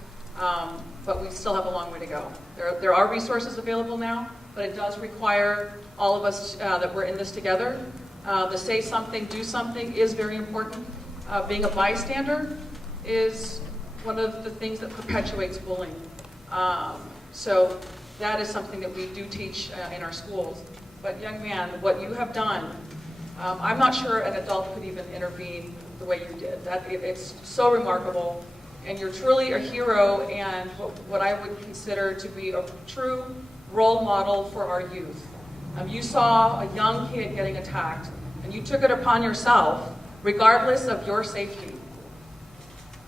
but we still have a long way to go. There are resources available now, but it does require all of us that we're in this together. The say something, do something is very important. Being a bystander is one of the things that perpetuates bullying. So that is something that we do teach in our schools. But young man, what you have done, I'm not sure an adult could even intervene the way you did. It's so remarkable, and you're truly a hero and what I would consider to be a true role model for our youth. You saw a young kid getting attacked, and you took it upon yourself, regardless of your safety,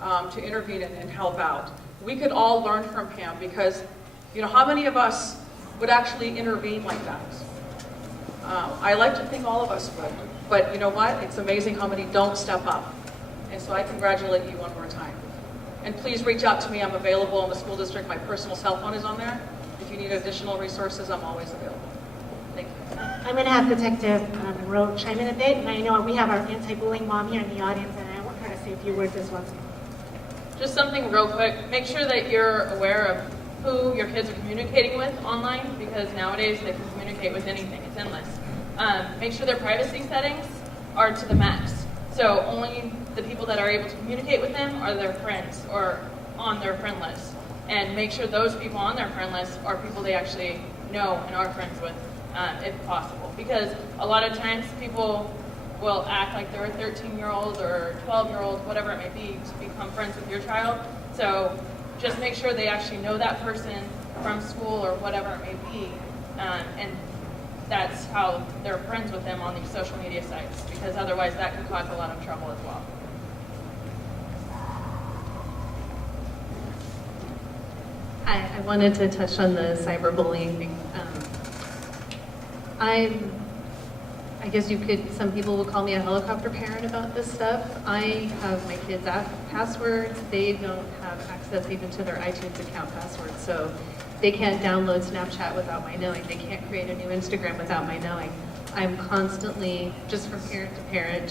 to intervene and help out. We could all learn from him because, how many of us would actually intervene like that? I like to think all of us would, but you know what? It's amazing how many don't step up. And so I congratulate you one more time. And please reach out to me. I'm available in the school district. My personal cell phone is on there. If you need additional resources, I'm always available. Thank you. I'm going to have Detective Monroe chime in a bit, and I know we have our anti-bullying mom here in the audience, and I want her to say a few words as well. Just something real quick. Make sure that you're aware of who your kids are communicating with online, because nowadays they can communicate with anything. It's endless. Make sure their privacy settings are to the max. So only the people that are able to communicate with them are their friends or on their friend list. And make sure those people on their friend list are people they actually know and are friends with, if possible. Because a lot of times people will act like they're a 13-year-old or 12-year-old, whatever it may be, to become friends with your child. So just make sure they actually know that person from school or whatever it may be, and that's how they're friends with them on these social media sites, because otherwise that can cause a lot of trouble as well. I wanted to touch on the cyberbullying thing. I guess some people will call me a helicopter parent about this stuff. I have my kids' passwords. They don't have access even to their iTunes account passwords. So they can't download Snapchat without my knowing. They can't create a new Instagram without my knowing. I'm constantly, just from parent to parent,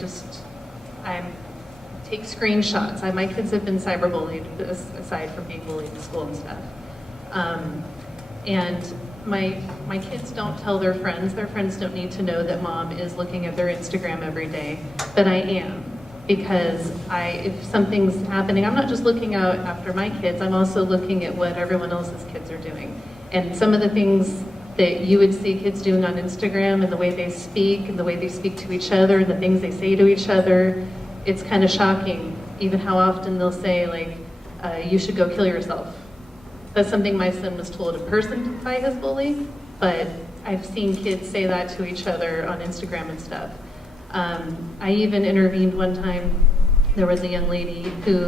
take screenshots. My kids have been cyberbullied, aside from being bullied in school and stuff. And my kids don't tell their friends. Their friends don't need to know that mom is looking at their Instagram every day, but I am. Because if something's happening, I'm not just looking out after my kids, I'm also looking at what everyone else's kids are doing. And some of the things that you would see kids doing on Instagram and the way they speak and the way they speak to each other and the things they say to each other, it's kind of shocking. Even how often they'll say, like, you should go kill yourself. That's something my son was told in person by his bully, but I've seen kids say that to each other on Instagram and stuff. I even intervened one time. There was a young lady who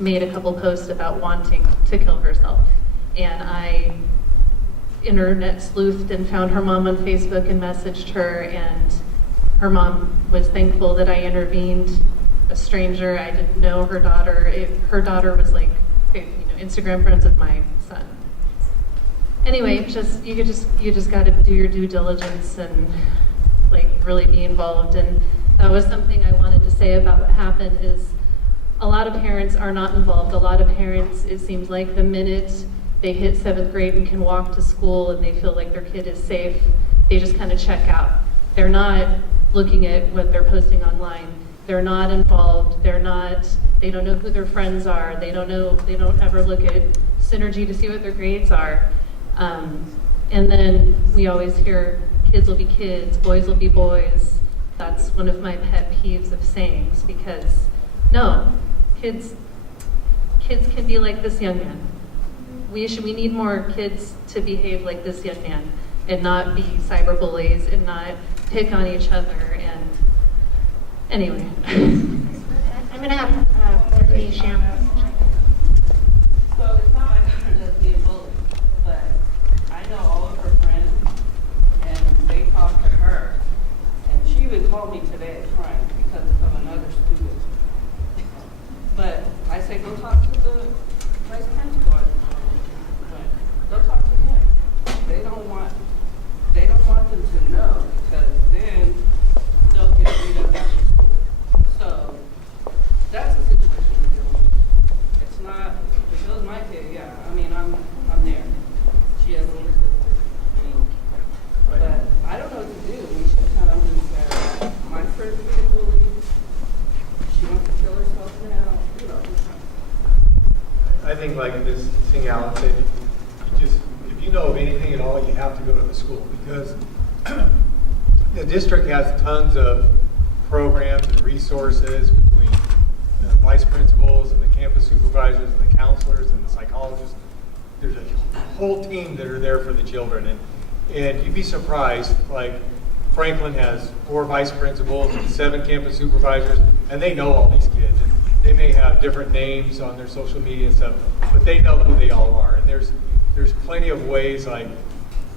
made a couple posts about wanting to kill herself. And I internet sleuthed and found her mom on Facebook and messaged her, and her mom was thankful that I intervened. A stranger, I didn't know her daughter. Her daughter was like, Instagram friends with my son. Anyway, you just got to do your due diligence and like really be involved. And that was something I wanted to say about what happened is a lot of parents are not involved. A lot of parents, it seems like the minute they hit 7th grade and can walk to school and they feel like their kid is safe, they just kind of check out. They're not looking at what they're posting online. They're not involved. They don't know who their friends are. They don't ever look at Synergy to see what their grades are. And then we always hear kids will be kids, boys will be boys. That's one of my pet peeves of sayings, because no, kids can be like this young man. We need more kids to behave like this young man and not be cyberbullies and not pick on each other. And anyway. I'm going to have Deputy Sham. So it's not like I'm just being bullied, but I know all of her friends, and they talk to her. And she even called me today crying because of another student. But I say, go talk to the vice principal. Go talk to him. They don't want them to know, because then they'll get beat up after school. So that's the situation we're dealing with. It's not, if it was my kid, yeah, I mean, I'm there. She has older sisters. But I don't know what to do when she comes and says, my friend's being bullied, she wants to kill herself now, I think like this thing Alan said, if you know of anything at all, you have to go to the school, because the district has tons of programs and resources between the vice principals and the campus supervisors and the counselors and the psychologists. There's a whole team that are there for the children, and you'd be surprised, like Franklin has 4 vice principals and 7 campus supervisors, and they know all these kids. And they may have different names on their social media and stuff, but they know who they all are. And there's plenty of ways, like,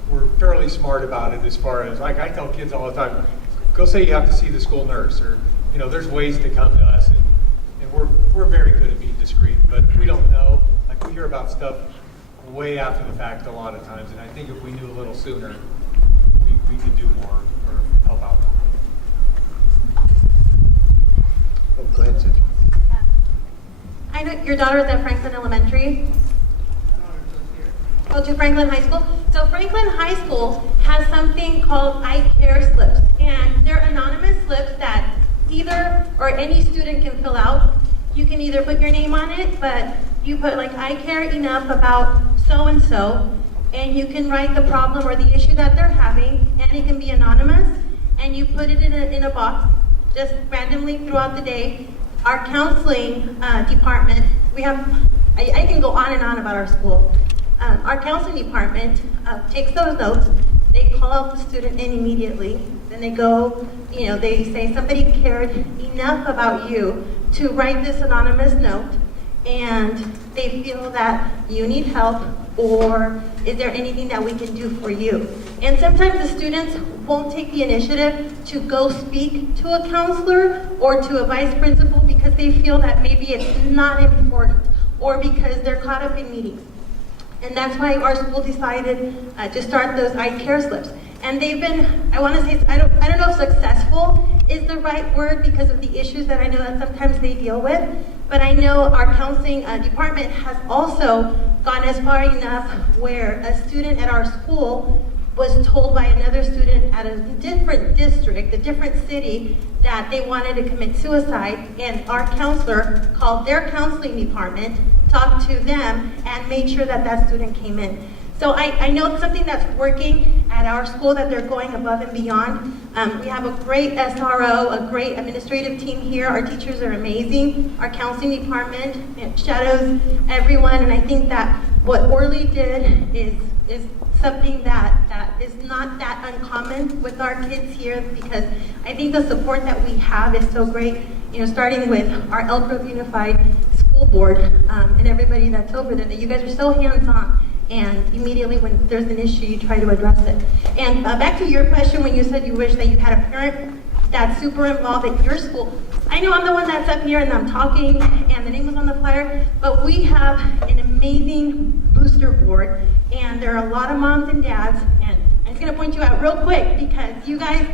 we're fairly smart about it as far as, like I tell kids all the time, go say you have to see the school nurse, or, there's ways to come to us. And we're very good at being discreet, but we don't know. Like, we hear about stuff way after the fact a lot of times, and I think if we knew a little sooner, we could do more or help out more. Oh, go ahead, Sandra. I know your daughter is at Franklin Elementary. Go to Franklin High School. So Franklin High School has something called I Care slips, and they're anonymous slips that either or any student can fill out. You can either put your name on it, but you put like I care enough about so and so, and you can write the problem or the issue that they're having, and it can be anonymous, and you put it in a box just randomly throughout the day. Our counseling department, we have, I can go on and on about our school. Our counseling department takes those notes, they call out the student in immediately, then they go, they say somebody cared enough about you to write this anonymous note, and they feel that you need help Or is there anything that we can do for you? And sometimes the students won't take the initiative to go speak to a counselor or to a vice principal because they feel that maybe it's not important or because they're caught up in meetings. And that's why our school decided to start those I-Care slips. And they've been, I want to say, I don't know if successful is the right word because of the issues that I know that sometimes they deal with, but I know our counseling department has also gone as far enough where a student at our school was told by another student at a different district, a different city, that they wanted to commit suicide, and our counselor called their counseling department, talked to them, and made sure that that student came in. So I know it's something that's working at our school, that they're going above and beyond. We have a great SRO, a great administrative team here. Our teachers are amazing. Our counseling department shadows everyone, and I think that what Orly did is something that is not that uncommon with our kids here, because I think the support that we have is so great, starting with our Elk Grove Unified School Board and everybody that's over there, that you guys are so hands-on. And immediately when there's an issue, you try to address it. And back to your question when you said you wish that you had a parent that's super involved at your school. I know I'm the one that's up here and I'm talking and the name was on the flyer, but we have an amazing booster board and there are a lot of moms and dads, and I'm just gonna point you out real quick because you guys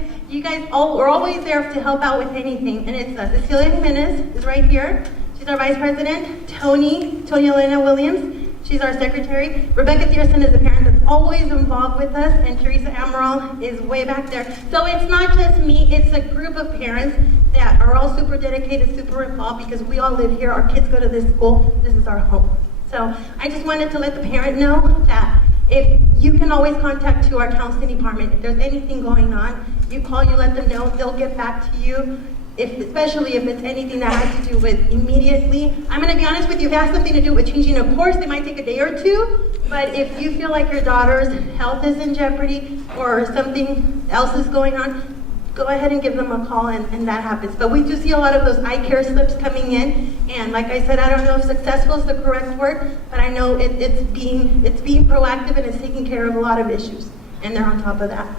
are always there to help out with anything. And it's Cecilia Jimenez is right here. She's our vice president. Tony Elena Williams. She's our secretary. Rebecca Thierson is a parent that's always involved with us, and Teresa Amaral is way back there. So it's not just me, it's a group of parents that are all super dedicated, super involved, because we all live here, our kids go to this school, this is our home. So I just wanted to let the parent know that if you can always contact to our counseling department, if there's anything going on, you call, you let them know, they'll get back to you. Especially if it's anything that has to do with immediately. I'm going to be honest with you, if it has something to do with changing a course, it might take a day or two. But if you feel like your daughter's health is in jeopardy or something else is going on, go ahead and give them a call and that happens. But we do see a lot of those I-Care slips coming in. And like I said, I don't know if successful is the correct word, but I know it's being proactive and it's taking care of a lot of issues. And they're on top of that.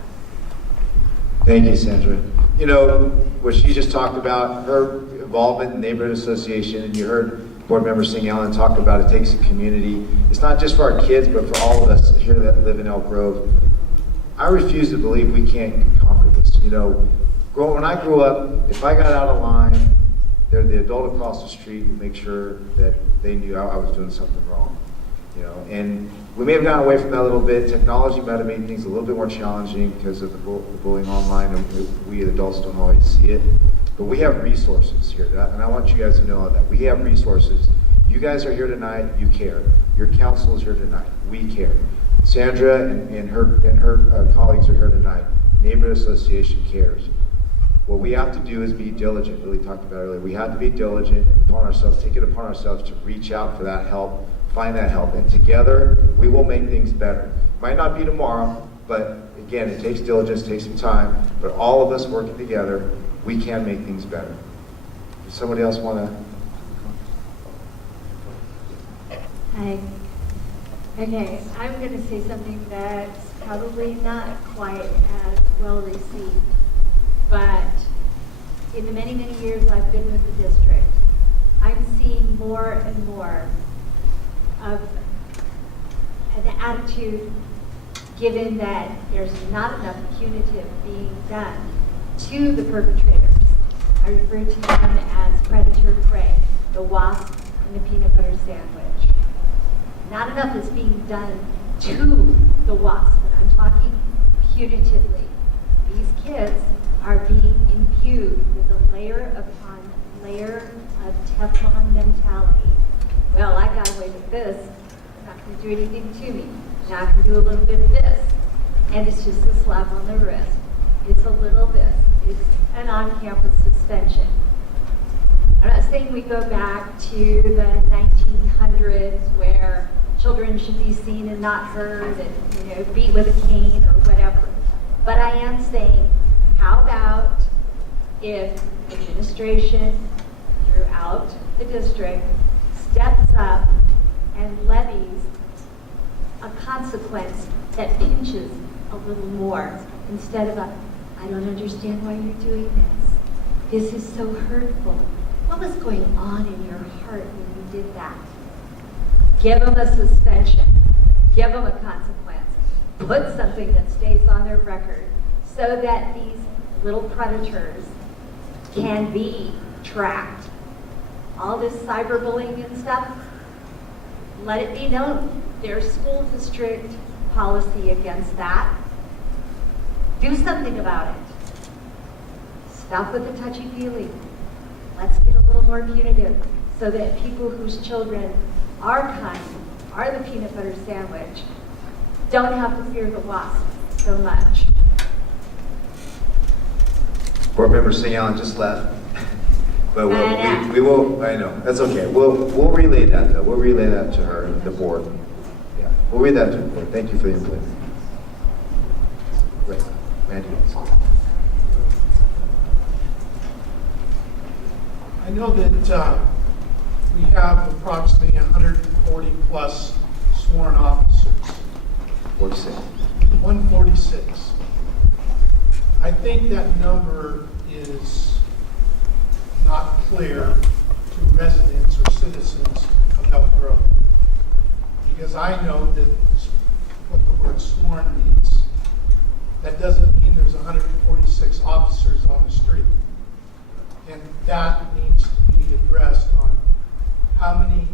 Thank you, Sandra. What she just talked about, her involvement in the neighborhood association, and you heard board member Sing Allen talk about it takes a community. It's not just for our kids, but for all of us here that live in Elk Grove. I refuse to believe we can't conquer this. When I grew up, if I got out of line, the adult across the street would make sure that they knew I was doing something wrong. And we may have gone away from that a little bit. Technology might have made things a little bit more challenging because of the bullying online, and we adults don't always see it. But we have resources here, and I want you guys to know that. We have resources. You guys are here tonight, you care. Your council is here tonight, we care. Sandra and her colleagues are here tonight. Neighborhood Association cares. What we have to do is be diligent, Lily talked about earlier. We have to be diligent upon ourselves, take it upon ourselves to reach out for that help, find that help, and together we will make things better. Might not be tomorrow, but again, it takes diligence, it takes some time, but all of us working together, we can make things better. Does somebody else want to? Hi. Okay, I'm going to say something that's probably not quite as well received, but in the many, many years I've been with the district, I'm seeing more and more of an attitude, given that there's not enough punitive being done to the perpetrators. I refer to them as predator prey, the wasp and the peanut butter sandwich. Not enough is being done to the wasp, and I'm talking punitively. These kids are being imbued with a layer upon layer of Teflon mentality. Well, I got away with this, not going to do anything to me. Now I can do a little bit of this. And it's just a slap on the wrist. It's a little bit. It's an on-campus suspension. I'm not saying we go back to the 1900s where children should be seen and not heard and beat with a cane or whatever. But I am saying, how about if administration throughout the district steps up and levies a consequence that pinches a little more instead of a, I don't understand why you're doing this. This is so hurtful. What was going on in your heart when you did that? Give them a suspension. Give them a consequence. Put something that stays on their record so that these little predators can be tracked. All this cyberbullying and stuff, let it be known. There's school district policy against that. Do something about it. Stop with the touchy-feely. Let's get a little more punitive so that people whose children are kind, are the peanut butter sandwich, don't have to fear the wasp so much. Board Member St. Allen just left. But we will, I know, that's okay. We'll relay that though. We'll relay that to her, the board. Yeah, we'll relay that to the board. Thank you for the input. Great. Randy. I know that we have approximately 140 plus sworn officers. 46. 146. I think that number is not clear to residents or citizens of Elk Grove. Because I know that what the word sworn means. That doesn't mean there's 146 officers on the street. And that needs to be addressed on how many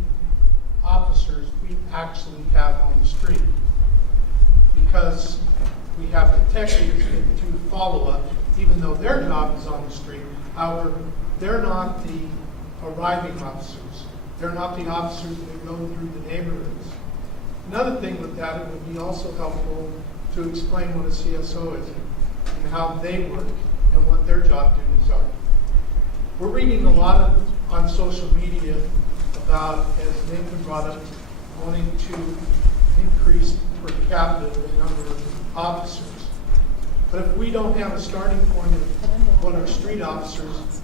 officers we actually have on the street. Because we have detectives that do follow-up, even though their job is on the street. However, they're not the arriving officers. They're not the officers that go through the neighborhoods. Another thing with that, it would be also helpful to explain what a CSO is and how they work and what their job duties are. We're reading a lot on social media about, as Nathan brought up, wanting to increase per capita the number of officers. But if we don't have a starting point of what our street officers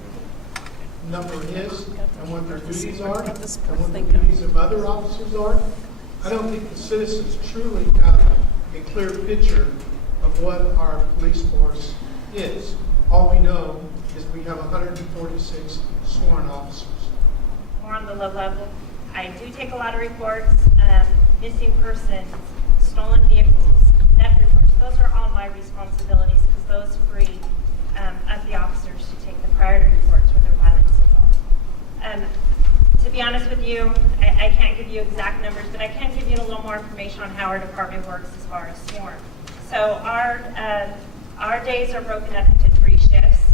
number is and what their duties are and what the duties of other officers are, I don't think the citizens truly have a clear picture of what our police force is. All we know is we have 146 sworn officers. More on the low level, I do take a lot of reports, missing persons, stolen vehicles, theft reports. Those are all my responsibilities because those free of the officers to take the priority reports when there's violence involved. To be honest with you, I can't give you exact numbers, but I can give you a little more information on how our department works as far as sworn. So our days are broken up into 3 shifts.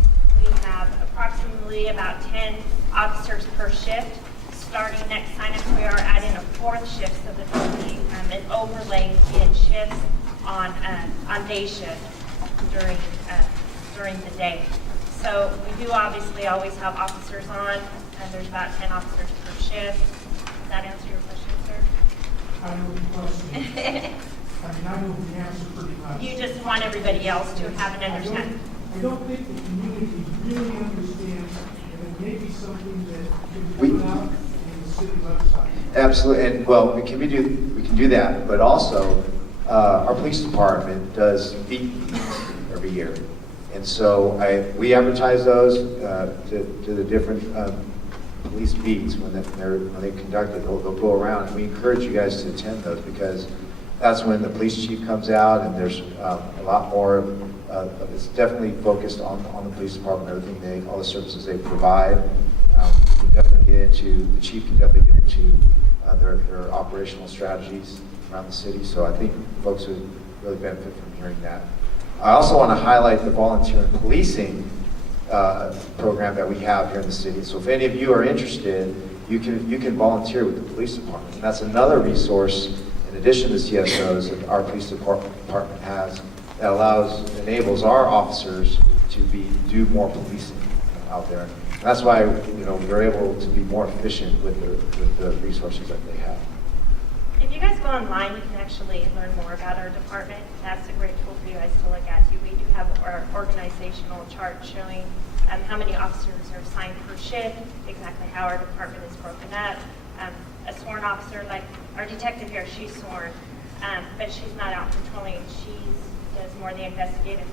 We have approximately about 10 officers per shift. Starting next sign-up, we are adding a 4th shift, so that there'll be an overlay in shifts on day shift during the day. So we do obviously always have officers on, and there's about 10 officers per shift. Does that answer your question, sir? I know the question. I know the answer pretty much. You just want everybody else to have an understanding. I don't think the community really understands, and it may be something that can be put out in the city website. Absolutely, and well, we can do that, but also our police department does beat meetings every year, and so we advertise those to the different police beats when they conduct it. They'll go around, and we encourage you guys to attend those because that's when the police chief comes out, and there's a lot more. It's definitely focused on the police department, everything all the services they provide. We definitely get into, the chief can definitely get into their operational strategies around the city. So I think folks would really benefit from hearing that. I also want to highlight the volunteer and policing program that we have here in the city. So if any of you are interested, you can volunteer with the police department. And that's another resource in addition to CSOs that our police department has that enables our officers to do more policing out there. And that's why we're able to be more efficient with the resources that they have. If you guys go online, you can actually learn more about our department. That's a great tool for you guys to look at too. We do have our organizational chart showing how many officers are assigned per shift, exactly how our department is broken up. A sworn officer, like our detective here, she's sworn. but she's not out patrolling. She does more the investigative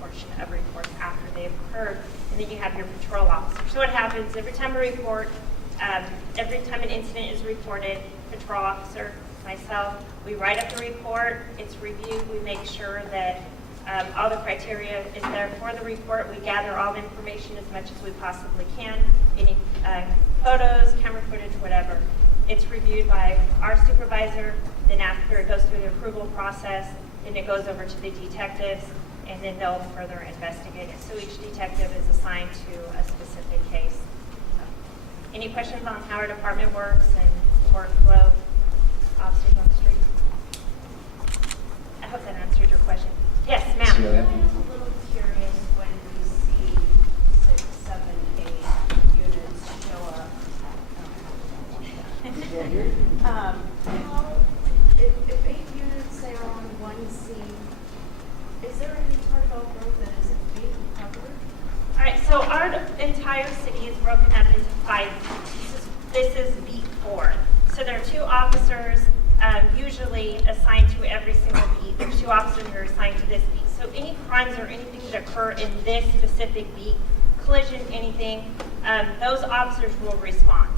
portion of reports after they've occurred, and then you have your patrol officer. So what happens every time every time an incident is reported, patrol officer, myself, we write up the report, it's reviewed, we make sure that all the criteria is there for the report. We gather all the information as much as we possibly can, any photos, camera footage, whatever. It's reviewed by our supervisor, then after it goes through the approval process, then it goes over to the detectives, and then they'll further investigate it. So each detective is assigned to a specific case. Any questions on how our department works and the workflow, officers on the street? I hope that answered your question. Yes, ma'am. I'm a little curious when you see 6, 7, 8 units show up. If 8 units, say, are on one scene, is there any part of Elk Grove that isn't being covered? All right, so our entire city is broken up into 5 beats. This is beat 4. So there are 2 officers usually assigned to every single beat. There's 2 officers who are assigned to this beat. So any crimes or anything that occur in this specific beat, collision, anything, those officers will respond.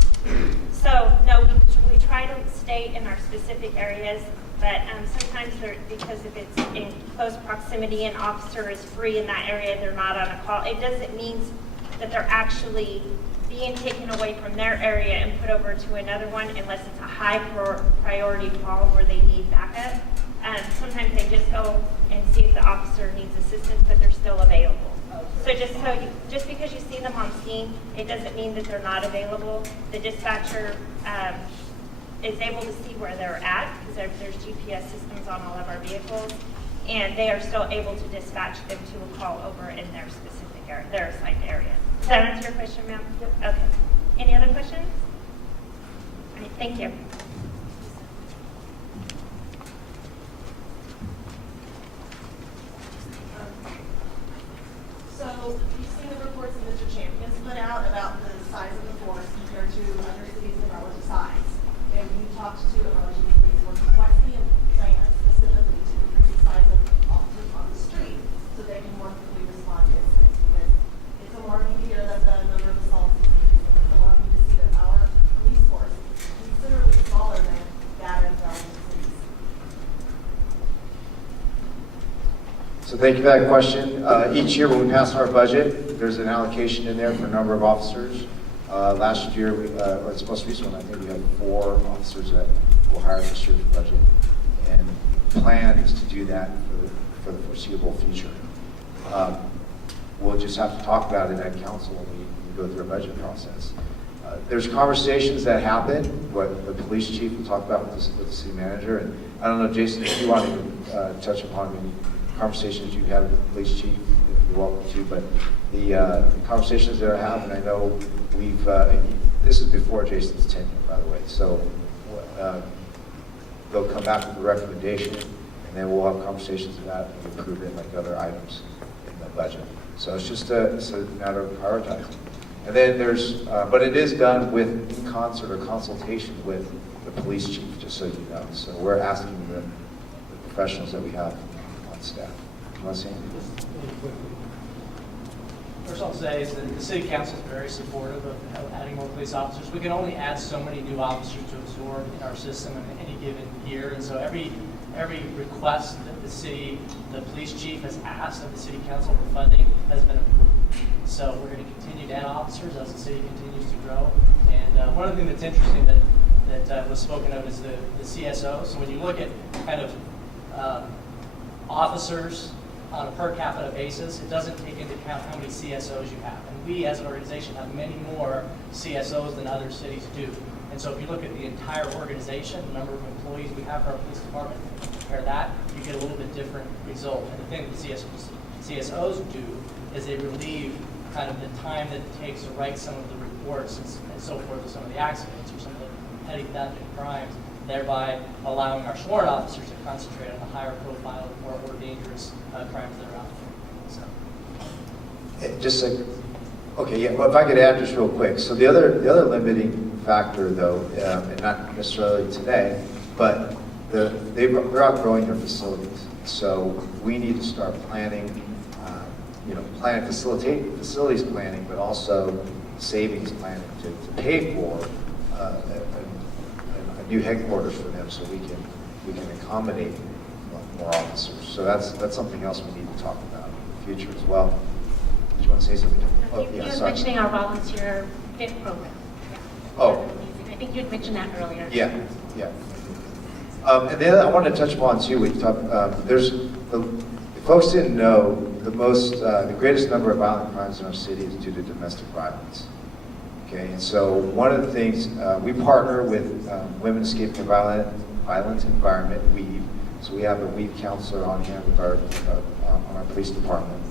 So no, we try to stay in our specific areas, but sometimes because if it's in close proximity, an officer is free in that area, they're not on a call. It doesn't mean that they're actually being taken away from their area and put over to another one unless it's a high priority call where they need backup. Sometimes they just go and see if the officer needs assistance, but they're still available. So just because you see them on scene, it doesn't mean that they're not available. The dispatcher is able to see where they're at because there's GPS systems on all of our vehicles, and they are still able to dispatch them to a call over in their specific area, their assigned area. Does that answer your question, ma'am? Yep. Okay. Any other questions? All right, thank you. So you've seen the reports that Mr. Champion's put out about the size of the force compared to other cities of relative size. And you talked to emergency police force. What's the plan specifically to increase the size of officers on the street so they can more quickly respond to incidents? Because it's alarming to hear that the number of assaults is increasing. It's alarming to see that our police force is considerably smaller than that of relative cities. So thank you for that question. Each year when we pass our budget, there's an allocation in there for a number of officers. Last year, or this most recent one, I think we had 4 officers that will hire this year's budget. And the plan is to do that for the foreseeable future. We'll just have to talk about it at council when we go through a budget process. There's conversations that happen, what the police chief will talk about with the city manager. And I don't know, Jason, if you want to touch upon any conversations you have with the police chief, you're welcome to, but the conversations that are happening, I know we've, this is before Jason's tenure, by the way, so they'll come back with a recommendation, and then we'll have conversations about it and approve it like other items in the budget. So it's just it's a matter of prioritizing. And then there's, but it is done in concert or consultation with the police chief, just so you know. So we're asking the professionals that we have on staff. You want to say anything? First I'll say is that the city council is very supportive of adding more police officers. We can only add so many new officers to absorb in our system in any given year. And so every request that the police chief has asked of the city council for funding has been approved. So we're going to continue to add officers as the city continues to grow. And one of the things that's interesting that was spoken of is the CSO. So when you look at kind of officers on a per capita basis, it doesn't take into account how many CSOs you have. And we as an organization have many more CSOs than other cities do. And so if you look at the entire organization, the number of employees we have for our police department, compare that, you get a little bit different result. And the thing that CSOs do is they relieve kind of the time that it takes to write some of the reports and so forth of some of the accidents or some of the petty theft and crimes, thereby allowing our sworn officers to concentrate on the higher profile, more dangerous crimes that are out there. So. Just like, okay, yeah. Well, if I could add just real quick. So the other limiting factor, though, and not necessarily today, but they're outgrowing their facilities. So we need to start planning, facilitate facilities planning, but also savings planning to pay for a new headquarters for them, so we can accommodate more officers. So that's something else we need to talk about in the future as well. Did you want to say something? You were mentioning our volunteer fit program. Oh. I think you had mentioned that earlier. Yeah. And then I wanted to touch upon too. We talked. If folks didn't know, the greatest number of violent crimes in our city is due to domestic violence. Okay, and so one of the things we partner with Women Escaping Violence Environment, WEAVE. So we have a WEAVE counselor on hand with our police department,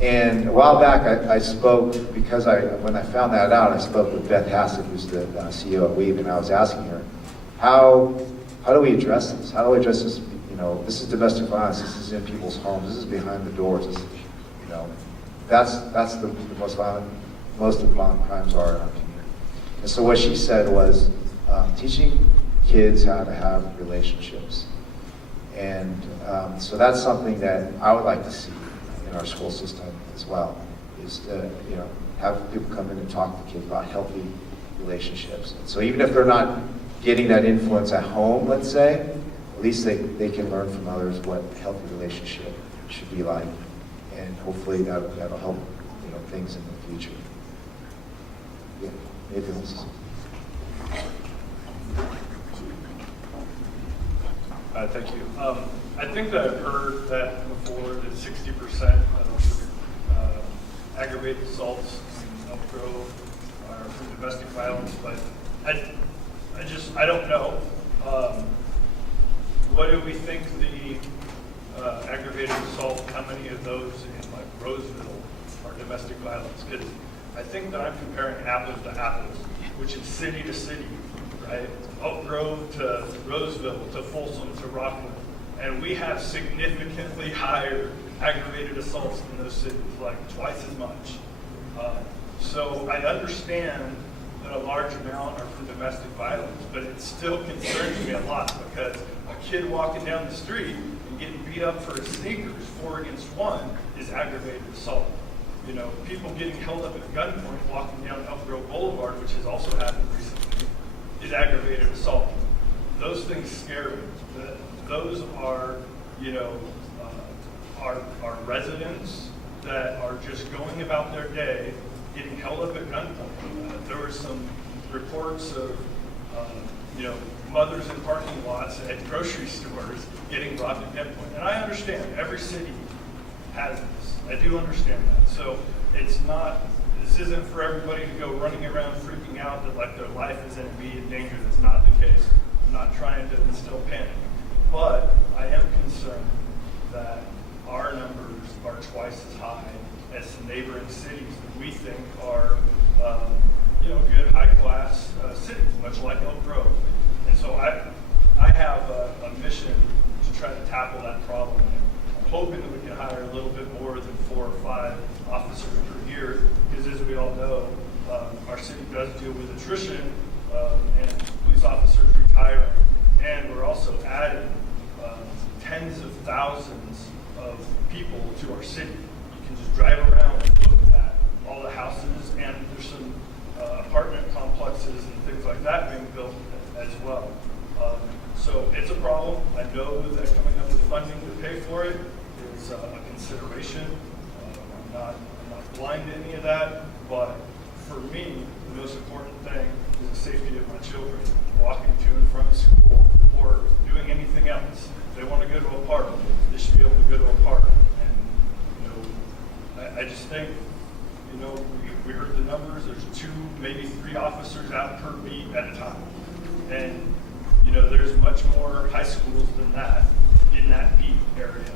And a while back, I spoke, because when I found that out, I spoke with Beth Hassett, who's the CEO of WEAVE, and I was asking her, how do we address this? How do we address this? This is domestic violence. This is in people's homes. This is behind the doors. That's the most of the violent crimes are in our community. And so what she said was teaching kids how to have relationships. And so that's something that I would like to see in our school system as well, is to have people come in and talk to kids about healthy relationships. And so even if they're not getting that influence at home, let's say, at least they can learn from others what a healthy relationship should be like, and hopefully that'll help things in the future. Yeah, anything else? Thank you. I think that I've heard that before, that 60% of aggravated assaults in Elk Grove are from domestic violence, but I don't know. What do we think the aggravated assault, how many of those in like Roseville are domestic violence? Because I think that I'm comparing apples to apples, which is city to city, right? Elk Grove to Roseville to Folsom to Rockland. And we have significantly higher aggravated assaults in those cities, like twice as much. So I understand that a large amount are from domestic violence, but it still concerns me a lot, because a kid walking down the street and getting beat up for his sneakers 4 against 1 is aggravated assault. People getting held up at gunpoint walking down Elk Grove Boulevard, which has also happened recently, is aggravated assault. Those things scare me. Those are, our residents that are just going about their day, getting held up at gunpoint. There were some reports of, mothers in parking lots at grocery stores getting robbed at gunpoint. And I understand every city has this. I do understand that. So this isn't for everybody to go running around freaking out that like their life is in immediate danger. That's not the case. I'm not trying to instill panic. But I am concerned that our numbers are twice as high as neighboring cities that we think are, good high-class cities, much like Elk Grove. And so I have a mission to try to tackle that problem. I'm hoping that we can hire a little bit more than 4 or 5 officers per year, because as we all know, our city does deal with attrition and police officers retiring. And we're also adding tens of thousands of people to our city. You can just drive around and look at all the houses, and there's some apartment complexes and things like that being built as well. So it's a problem. I know that coming up with funding to pay for it is a consideration. I'm not blind to any of that, but for me, the most important thing is the safety of my children walking to and from school or doing anything else. If they want to go to a park, they should be able to go to a park. And I just think, we heard the numbers. There's 2, maybe 3 officers out per beat at a time, and there's much more high schools than that in that beat area.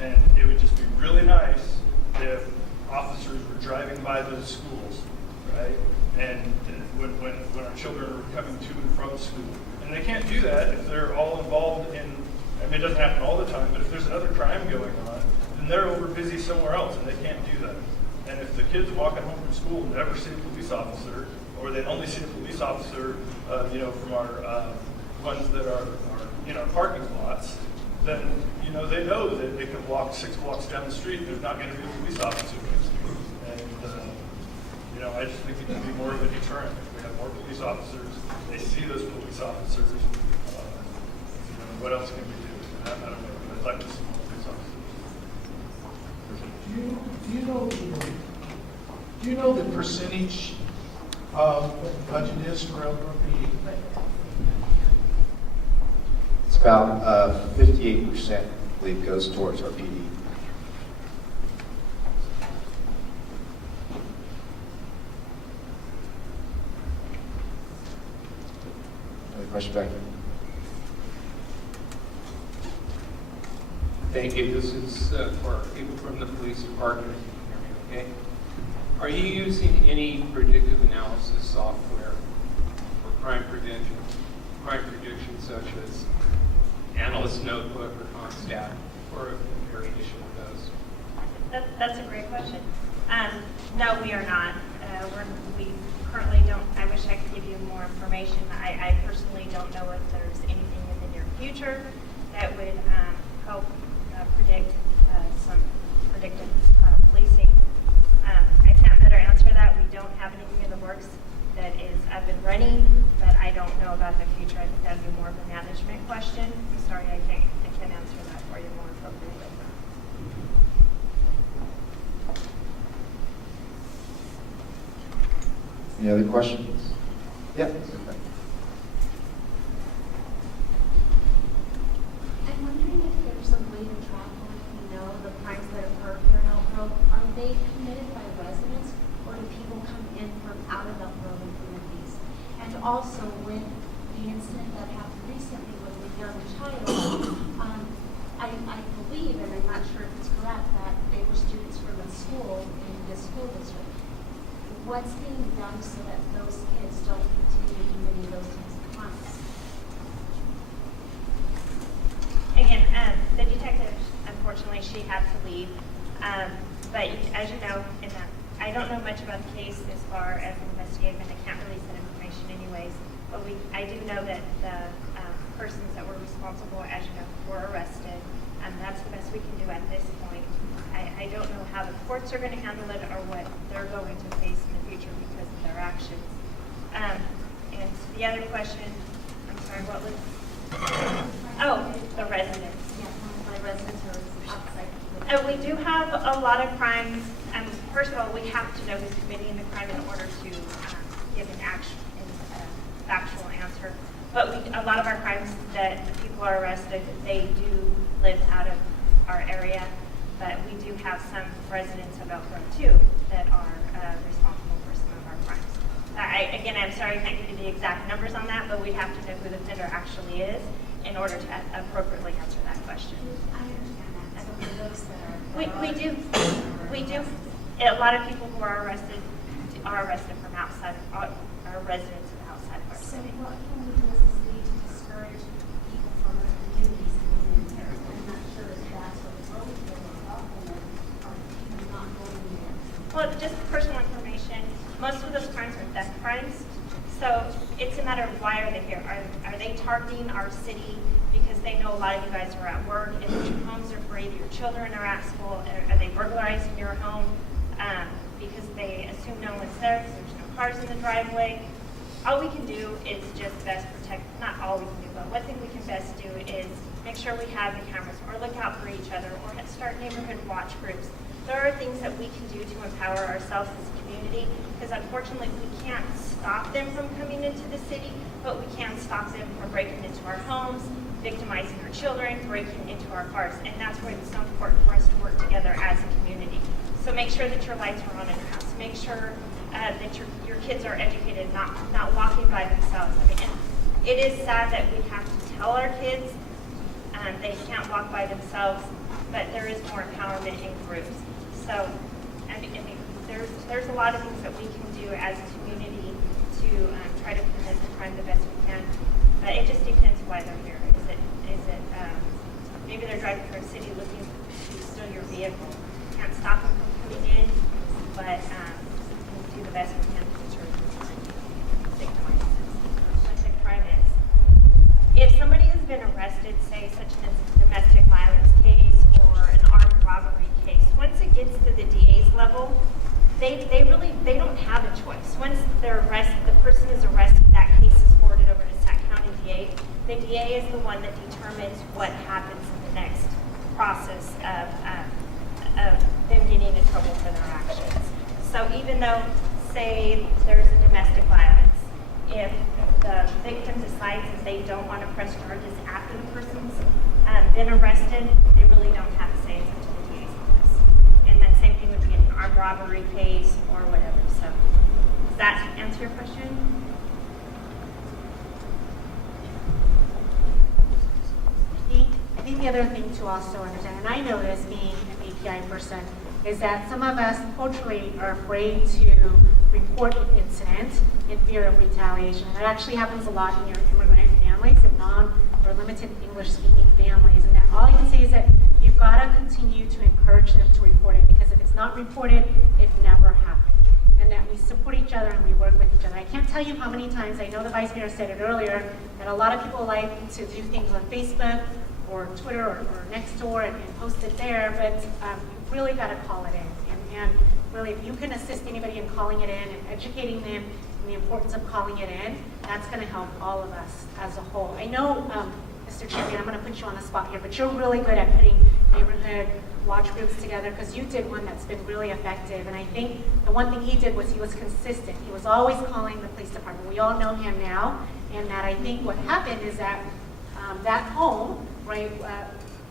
And it would just be really nice if officers were driving by those schools, right? And when our children are coming to and from school. And they can't do that if they're all involved in, it doesn't happen all the time, but if there's another crime going on, then they're over busy somewhere else and they can't do that. And if the kids walking home from school never see a police officer, or they only see a police officer, from our ones that are in our parking lots, then, you know, they know that they can walk 6 blocks down the street, there's not going to be a police officer there. And, you know, I just think it can be more of a deterrent. If we have more police officers, they see those police officers, you know, what else can we do? I don't know, but I'd like to see more police officers. Do you know the percentage of what the budget is for elderly? It's about 58%, I believe, goes towards our PD. Any question back there? Thank you. This is for people from the police department. Okay. Are you using any predictive analysis software for crime prevention, crime prediction, such as Analyst Notebook or Constat, or a variation of those? That's a great question. No, we are not. We currently don't. I wish I could give you more information. I personally don't know if there's anything in the near future that would help predict some predictive policing. I can't better answer that. We don't have anything in the works that is up and running, but I don't know about the future. I think that'd be more of a management question. I'm sorry, I can't answer that for you more appropriately. Any other questions? Yeah. I'm wondering if there's a way to track when we know the crimes that occur here in Elk Grove. Are they committed by residents, or do people come in from out of Elk Grove and communities? And also, with the incident that happened recently with the young child, I believe, and I'm not sure if it's correct, that they were students from a school in this school district. What's being done so that those kids don't continue committing those types of crimes? Again, the detective, unfortunately, she had to leave. But as you know, I don't know much about the case as far as investigating, and I can't release that information anyways. But I do know that the persons that were responsible, as you know, were arrested. That's the best we can do at this point. I don't know how the courts are going to handle it or what they're going to face in the future because of their actions. And the other question, I'm sorry, what was? Oh, the residents. Yeah, my residents are outside. We do have a lot of crimes. First of all, we have to know who's committing the crime in order to give an factual answer. But a lot of our crimes that the people are arrested, they do live out of our area. But we do have some residents of Elk Grove too that are responsible for some of our crimes. Again, I'm sorry I can't give you the exact numbers on that, but we have to know who the offender actually is in order to appropriately answer that question. I understand that. So for those that are... We do. A lot of people who are arrested from outside, are residents of outside of our So city. what can we do as a city to discourage people from other communities coming in here? I'm not sure if that's what it's going to are people not going there? Well, just personal information. Most of those crimes are theft crimes. So it's a matter of why are they here? Are they targeting our city because they know a lot of you guys are at work and that your homes are free, that your children are at school? Are they burglarizing your home because they assume no one's there because there's no cars in the driveway? All we can do is just best protect, not all we can do, but one thing we can best do is make sure we have the cameras or look out for each other or start neighborhood watch groups. There are things that we can do to empower ourselves as a community because unfortunately we can't stop them from coming into the city, but we can stop them from breaking into our homes, victimizing our children, breaking into our cars. And that's why it's so important for us to work together as a community. So make sure that your lights are on in your house. Make sure that your kids are educated, not walking by themselves. I mean, and it is sad that we have to tell our kids they can't walk by themselves, but there is more empowerment in groups. So, I mean, there's a lot of things that we can do as a community to try to prevent the crime the best we can. But it just depends why they're here. Is it maybe they're driving through a city looking to steal your vehicle? Can't stop them from coming in, but do the best we can to deter victimizing. What the crime is. they don't have a choice. Once they're arrested, the person is arrested, that case is forwarded over to Sac County DA. The DA is the one that determines what happens in the next process of them getting in trouble for their actions. So even though, say, there's a domestic violence, if the victim decides that they don't want to press charges after the person's been arrested, they really don't have to say it's up to the DA's office. And that same thing would be in an armed robbery case or whatever. So does that answer your question? I think the other thing to also understand, and I know this being an API person, is that some of us culturally are afraid to report an incident in fear of retaliation. And it actually happens a lot in your immigrant families and non or limited English-speaking families. And that all you can say is that you've got to continue to encourage them to report it, because if it's not reported, it never happened. And that we support each other and we work with each other. I can't tell you how many times, I know the Vice Mayor said it earlier, that a lot of people like to do things on Facebook or Twitter or Nextdoor and post it there, but you've really got to call it in. And really, if you can assist anybody in calling it in and educating them in the importance of calling it in, that's going to help all of us as a whole. I know, Mr. Chairman, I'm going to put you on the spot here, but you're really good at putting neighborhood watch groups together, because you did one that's been really effective. And I think the one thing he did was he was consistent. He was always calling the police department. We all know him now, and that I think what happened is that that home, right,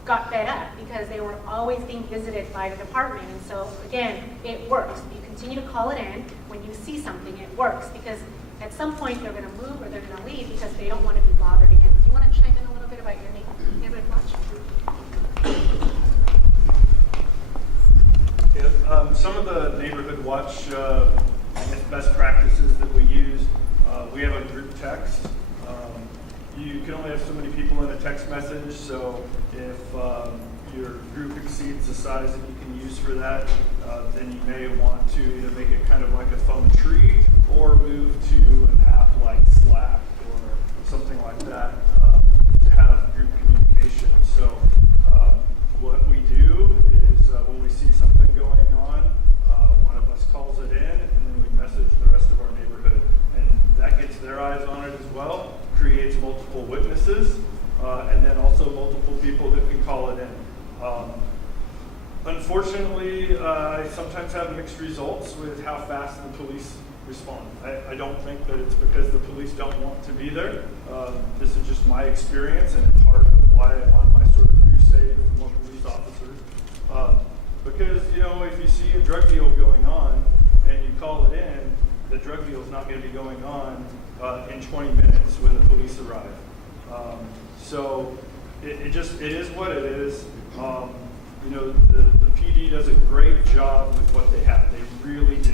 got fed up because they were always being visited by the department. And so again, it works. You continue to call it in when you see something, it works, because at some point they're going to move or they're going to leave because they don't want to be bothered again. Do you want to chime in a little bit about your neighborhood watch? Yeah, some of the neighborhood watch best practices that we use, we have a group text. You can only have so many people in a text message, so if your group exceeds the size that you can use for that, then you may want to either make it kind of like a phone tree or move to an app like Slack or something like that to have group communication. So what we do is when we see something going on, one of us calls it in, and then we message the rest of our neighborhood. And that gets their eyes on it as well, creates multiple witnesses, and then also multiple people that can call it in. Unfortunately, I sometimes have mixed results with how fast the police respond. I don't think that it's because the police don't want to be there. This is just my experience and part of why I'm on my sort of crusade for more police officers. Because, you know, if you see a drug deal going on and you call it in, the drug deal is not going to be going on in 20 minutes when the police arrive. So it is what it is. You know, the PD does a great job with what they have. They really do.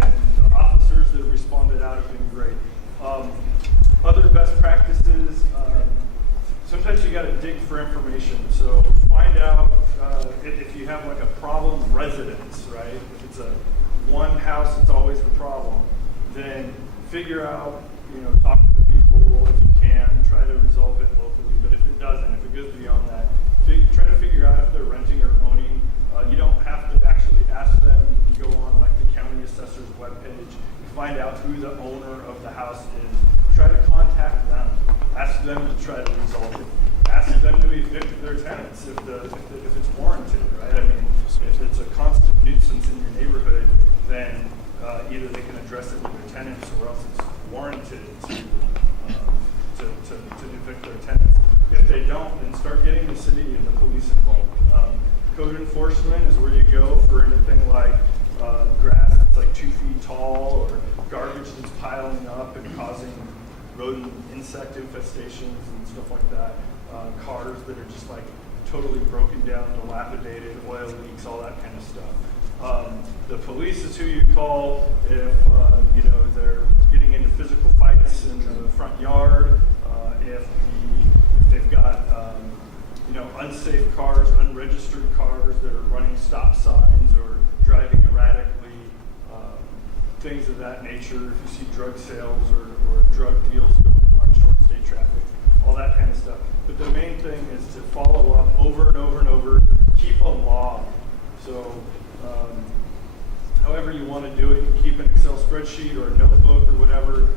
And the officers that responded out have been great. Other best practices, sometimes you got to dig for information. So find out if you have like a problem residence, right? If it's a one house, it's always the problem. Then figure out, you know, talk to the people if you can, try to resolve it locally. But if it doesn't, if it goes beyond that, try to figure out if they're renting or owning. You don't have to actually ask them. You can go on like the county assessor's webpage, find out who the owner of the house is. Try to contact them. Ask them to try to resolve it. Ask them to evict their tenants if it's warranted, right? I mean, if it's a constant nuisance in your neighborhood, then either they can address it with their tenants, or else it's warranted to evict their tenants. If they don't, then start getting the city and the police involved. Code enforcement is where you go for anything like grass that's like 2 feet tall, or garbage that's piling up and causing rodent insect infestations and stuff like that. Cars that are just like totally broken down, dilapidated, oil leaks, all that kind of stuff. The police is who you call if you know, they're getting into physical fights in the front yard. If they've got you know, unsafe cars, unregistered cars that are running stop signs or driving erratically, things of that nature. If you see drug sales or drug deals going on, short stay traffic, all that kind of stuff. But the main thing is to follow up over and over and over. Keep a log. So however you want to spreadsheet or a notebook or whatever.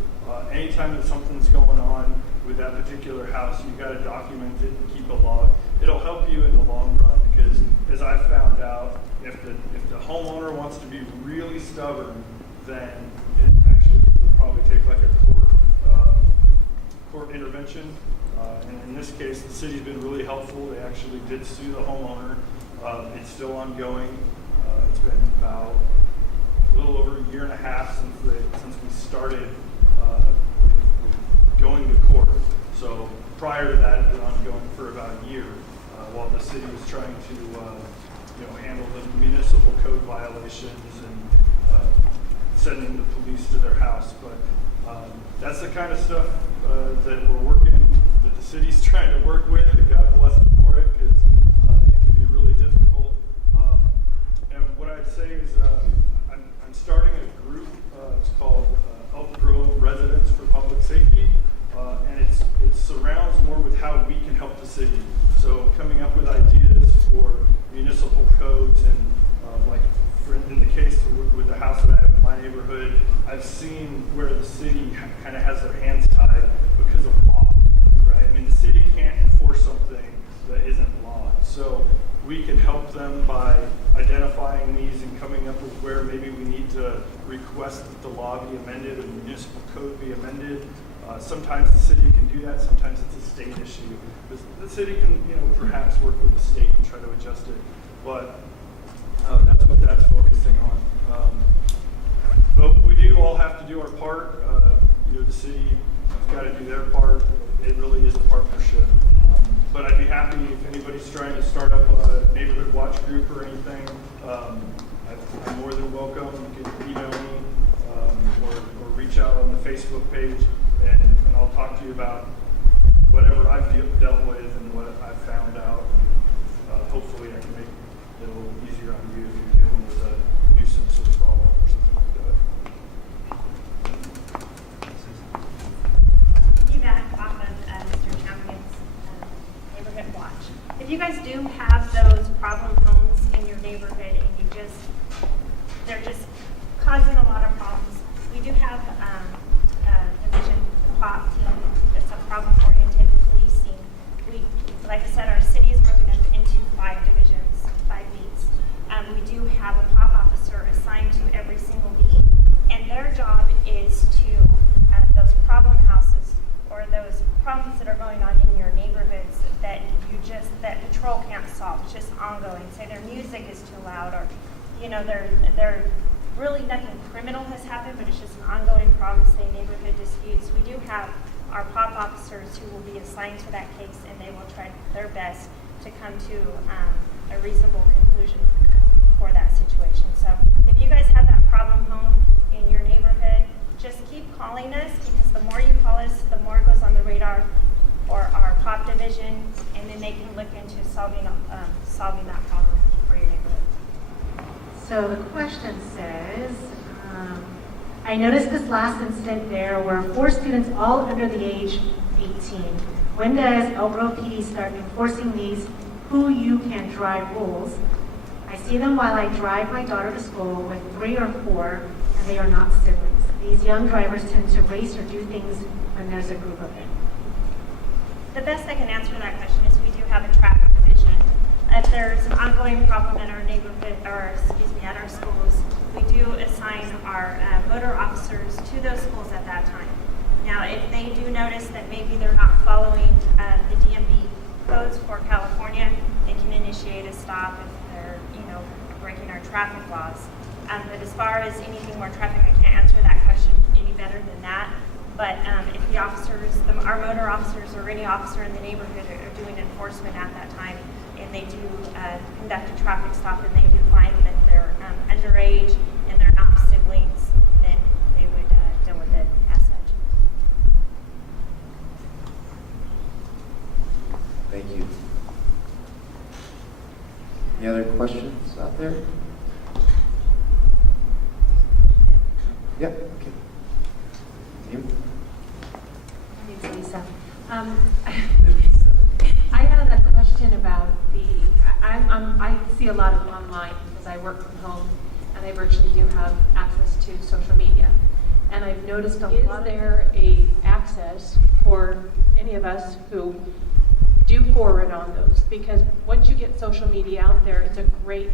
Anytime that something's going on with that particular house, you've got to document it and keep a log. It'll help you in the long run because, as I found out, if the homeowner wants to be really stubborn, then it actually will probably take like a court intervention. And in this case, the city's been really helpful. They actually did sue the homeowner. It's still ongoing. It's been about a little over a year and a half since we started going to court. So prior to that, it had been ongoing for about a year while the city was trying to handle the municipal code violations and sending the police to their house. But that's the kind of stuff that we're working, that the city's trying to work with, and God bless them for it, because it can be really difficult. And what I'd say is I'm starting a group. It's called Elk Grove Residents for Public Safety, and it surrounds more with how we can help the city. So coming up with ideas for municipal codes and in the case with the house that I have in my neighborhood, I've seen where the city kind of has their hands tied because of law, right? I mean, the city can't enforce something that isn't law. So we can help them by identifying these and coming up with where maybe we need to request that the law be amended or the municipal code be amended. Sometimes the city can do that. Sometimes it's a state issue. The city can, perhaps work with the state and try to adjust it. But that's what that's focusing on. But we do all have to do our part. The city has got to do their part. It really is a partnership. But I'd be happy if anybody's trying to start up a neighborhood watch group or anything. I'm more than welcome. You can email me or reach out on the Facebook page, and I'll talk to you about whatever I've dealt with and what I've found out. Hopefully I can make it a little easier on you if you're dealing with a nuisance or problem or something like that. Piggyback off of Mr. Champion's neighborhood watch. If you guys do have those problem homes in your neighborhood and they're just causing a lot of problems, we do have a division, the POP team, that's a problem-oriented policing. Like I said, our city is broken up into 5 divisions, 5 beats. We do have a POP officer assigned to every single beat, and their job is to those problem houses or those problems that are going on in your neighborhoods that patrol can't solve. It's just ongoing. Say their music is too loud, or they're really nothing criminal has happened, but it's just an ongoing problem. Say neighborhood disputes. We do have our POP officers who will be assigned to that case, and they will try their best to come to a reasonable conclusion for that situation. So if you guys have that problem home in your neighborhood, just keep calling us, because the more you call us, the more it goes on the radar for our POP division, and then they can look into solving that problem for your neighborhood. So the question says, I noticed this last incident there were 4 students all under the age 18. When does Elk Grove PD start enforcing these who you can drive rules? I see them while I drive my daughter to school with 3 or 4, and they are not siblings. These young drivers tend to race or do things when there's a group of them. The best I can answer that question is we do have a traffic division. If there's an ongoing problem in our neighborhood, or at our schools, we do assign our motor officers to those schools at that time. Now, if they do notice that maybe they're not following the DMV codes for California, they can initiate a stop if they're, breaking our traffic laws. But as far as anything more traffic, I can't answer that question any better than that. But if the officers, our motor officers or any officer in the neighborhood are doing enforcement at that time, and they do conduct a traffic stop, and they do find that they're underage and they're not siblings, then they would deal with it as such. Thank you. Any other questions out there? Yeah, okay. You? It's Lisa. I had a question about I see a lot of online because I work from home, and I virtually do have access to social media. And I've noticed a lot. Is there a access for any of us who do forward on those? Because once you get social media out there, it's a great,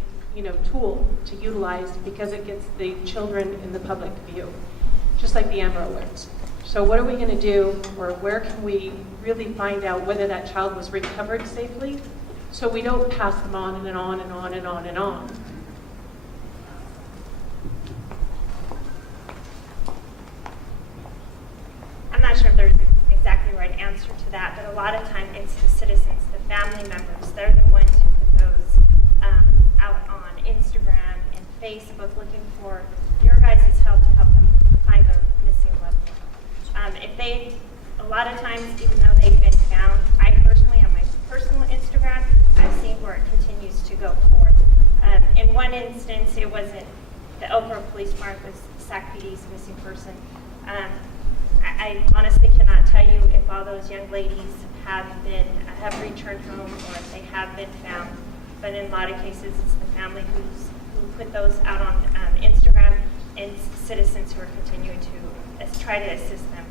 tool to utilize because it gets the children in the public view, just like the Amber Alerts. So what are we going to do, or where can we really find out whether that child was recovered safely, so we don't pass them on and on and on and on and on? I'm not sure if there's an exactly right answer to that, but a lot of time it's the citizens, the family members. They're the ones who put those out on Instagram and Facebook, looking for your guys' help to help them find their missing loved one. A lot of times, even though they've been found, I personally, on my personal Instagram, I've seen where it continues to go forth. In one instance, it wasn't the Oak Grove Police Department, it was Sac PD's missing person. I honestly cannot tell you if all those young ladies have returned home or if they have been found. But in a lot of cases, it's the family who put those out on Instagram and citizens who are continuing to try to assist them.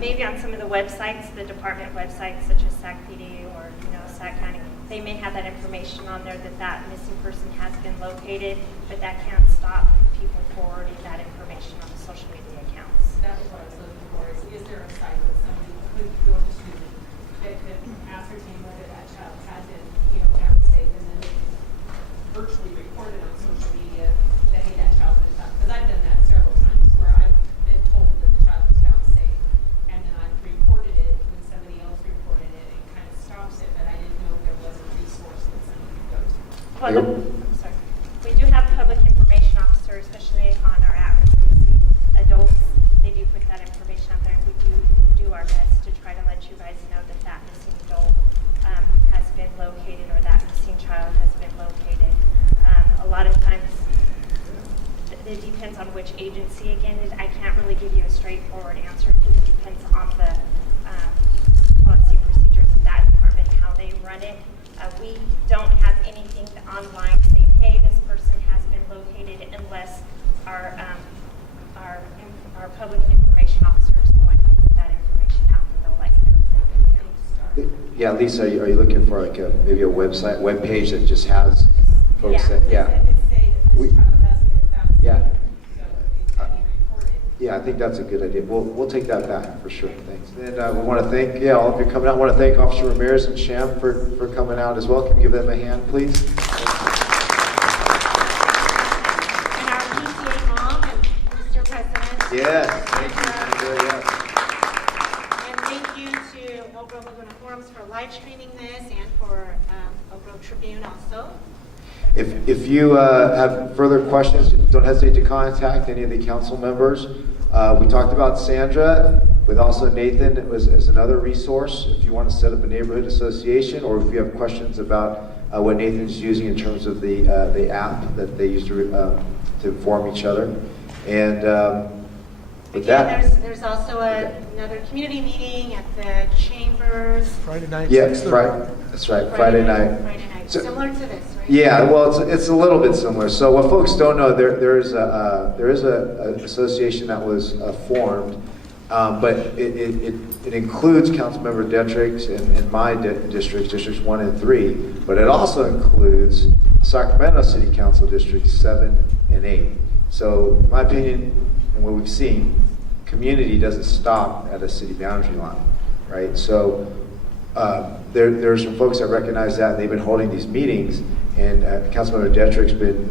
Maybe on some of the websites, the department websites such as Sac PD or Sac County, they may have that information on there that missing person has been located, but that can't stop people forwarding that information on the social media accounts. That was what I was looking for, is there a site that somebody could go to that could ascertain whether that child had been, found safe, and then they can virtually report it on social media that, hey, that child was found. Because I've done that several times where I've been told that the child was found safe, and then I've reported it when somebody else reported it. It kind of stops it, but I didn't know if there was a resource that somebody could go to. I'm sorry. We do have public information officers, especially on our at-risk missing adults. They do put that information out there, and we do our best to try to let you guys know that missing adult has been located or that missing child has been located. A lot of times, it depends on which agency. Again, I can't really give you a straightforward answer because it depends on the policy procedures of that department, how they run it. We don't have anything online saying, hey, this person has been located, unless our public information officer is the one who put that information out, and they'll let you know if they've been found. Yeah, Lisa, are you looking for like maybe a web page that just has folks that, Yeah, I think that's a good idea. We'll take that back for sure. Thanks. And we want to thank all of you coming out. I want to thank Officer Ramirez and Sham for coming out as well. Can you give them a hand, please? And our PTA mom and Mr. President. Yes, thank you. And thank you to Oak Grove Laguna Forums for live streaming this, and for Oak Grove Tribune also. If you have further questions, don't hesitate to contact any of the council members. We talked about Sandra, with also Nathan as another resource if you want to set up a neighborhood association, or if you have questions about what Nathan's using in terms of the app that they use to inform each other. And with Again, there's also another community meeting at the chambers. Friday night. Yeah, that's right. Friday night. So, similar to this, right? Yeah, well, it's a little bit similar. So what folks don't know, there is a association that was formed, but it includes Councilmember Detrick's and my districts 1 and 3, but it also includes Sacramento City Council districts 7 and 8. So in my opinion, and what we've seen, community doesn't stop at a city boundary line, right? So there's some folks that recognize that, and they've been holding these meetings, and Councilmember Detrick's been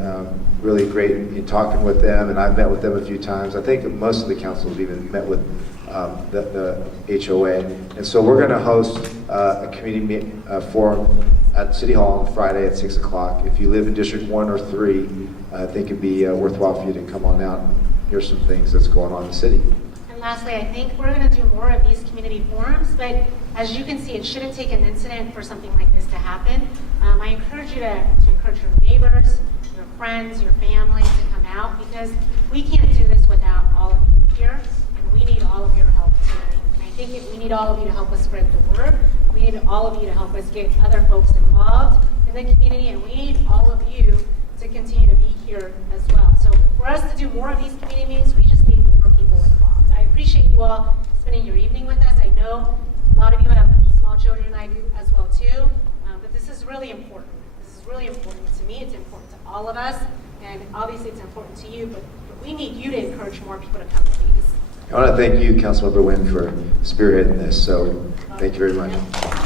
really great in talking with them, and I've met with them a few times. I think most of the council have even met with the HOA, and so we're going to host a community forum at City Hall on Friday at 6 o'clock. If you live in District 1 or 3, I think it'd be worthwhile for you to come on out and hear some things that's going on in the city. And lastly, I think we're going to do more of these community forums, but as you can see, it shouldn't take an incident for something like this to happen. I encourage you to encourage your neighbors, your friends, your families to come out, because we can't do this without all of you here, and we need all of your help too. And I think we need all of you to help us spread the word. We need all of you to help us get other folks involved in the community, and we need all of you to continue to be here here as well. So for us to do more of these community meetings, we just need more people involved. I appreciate you all spending your evening with us. I know a lot of you have small children, I do as well too, but this is really important. This is really important to me. It's important to all of us, and obviously it's important to you, but we need you to encourage more people to come to these. I want to thank you, Councilmember Nguyen, for spearheading this, so thank you very much.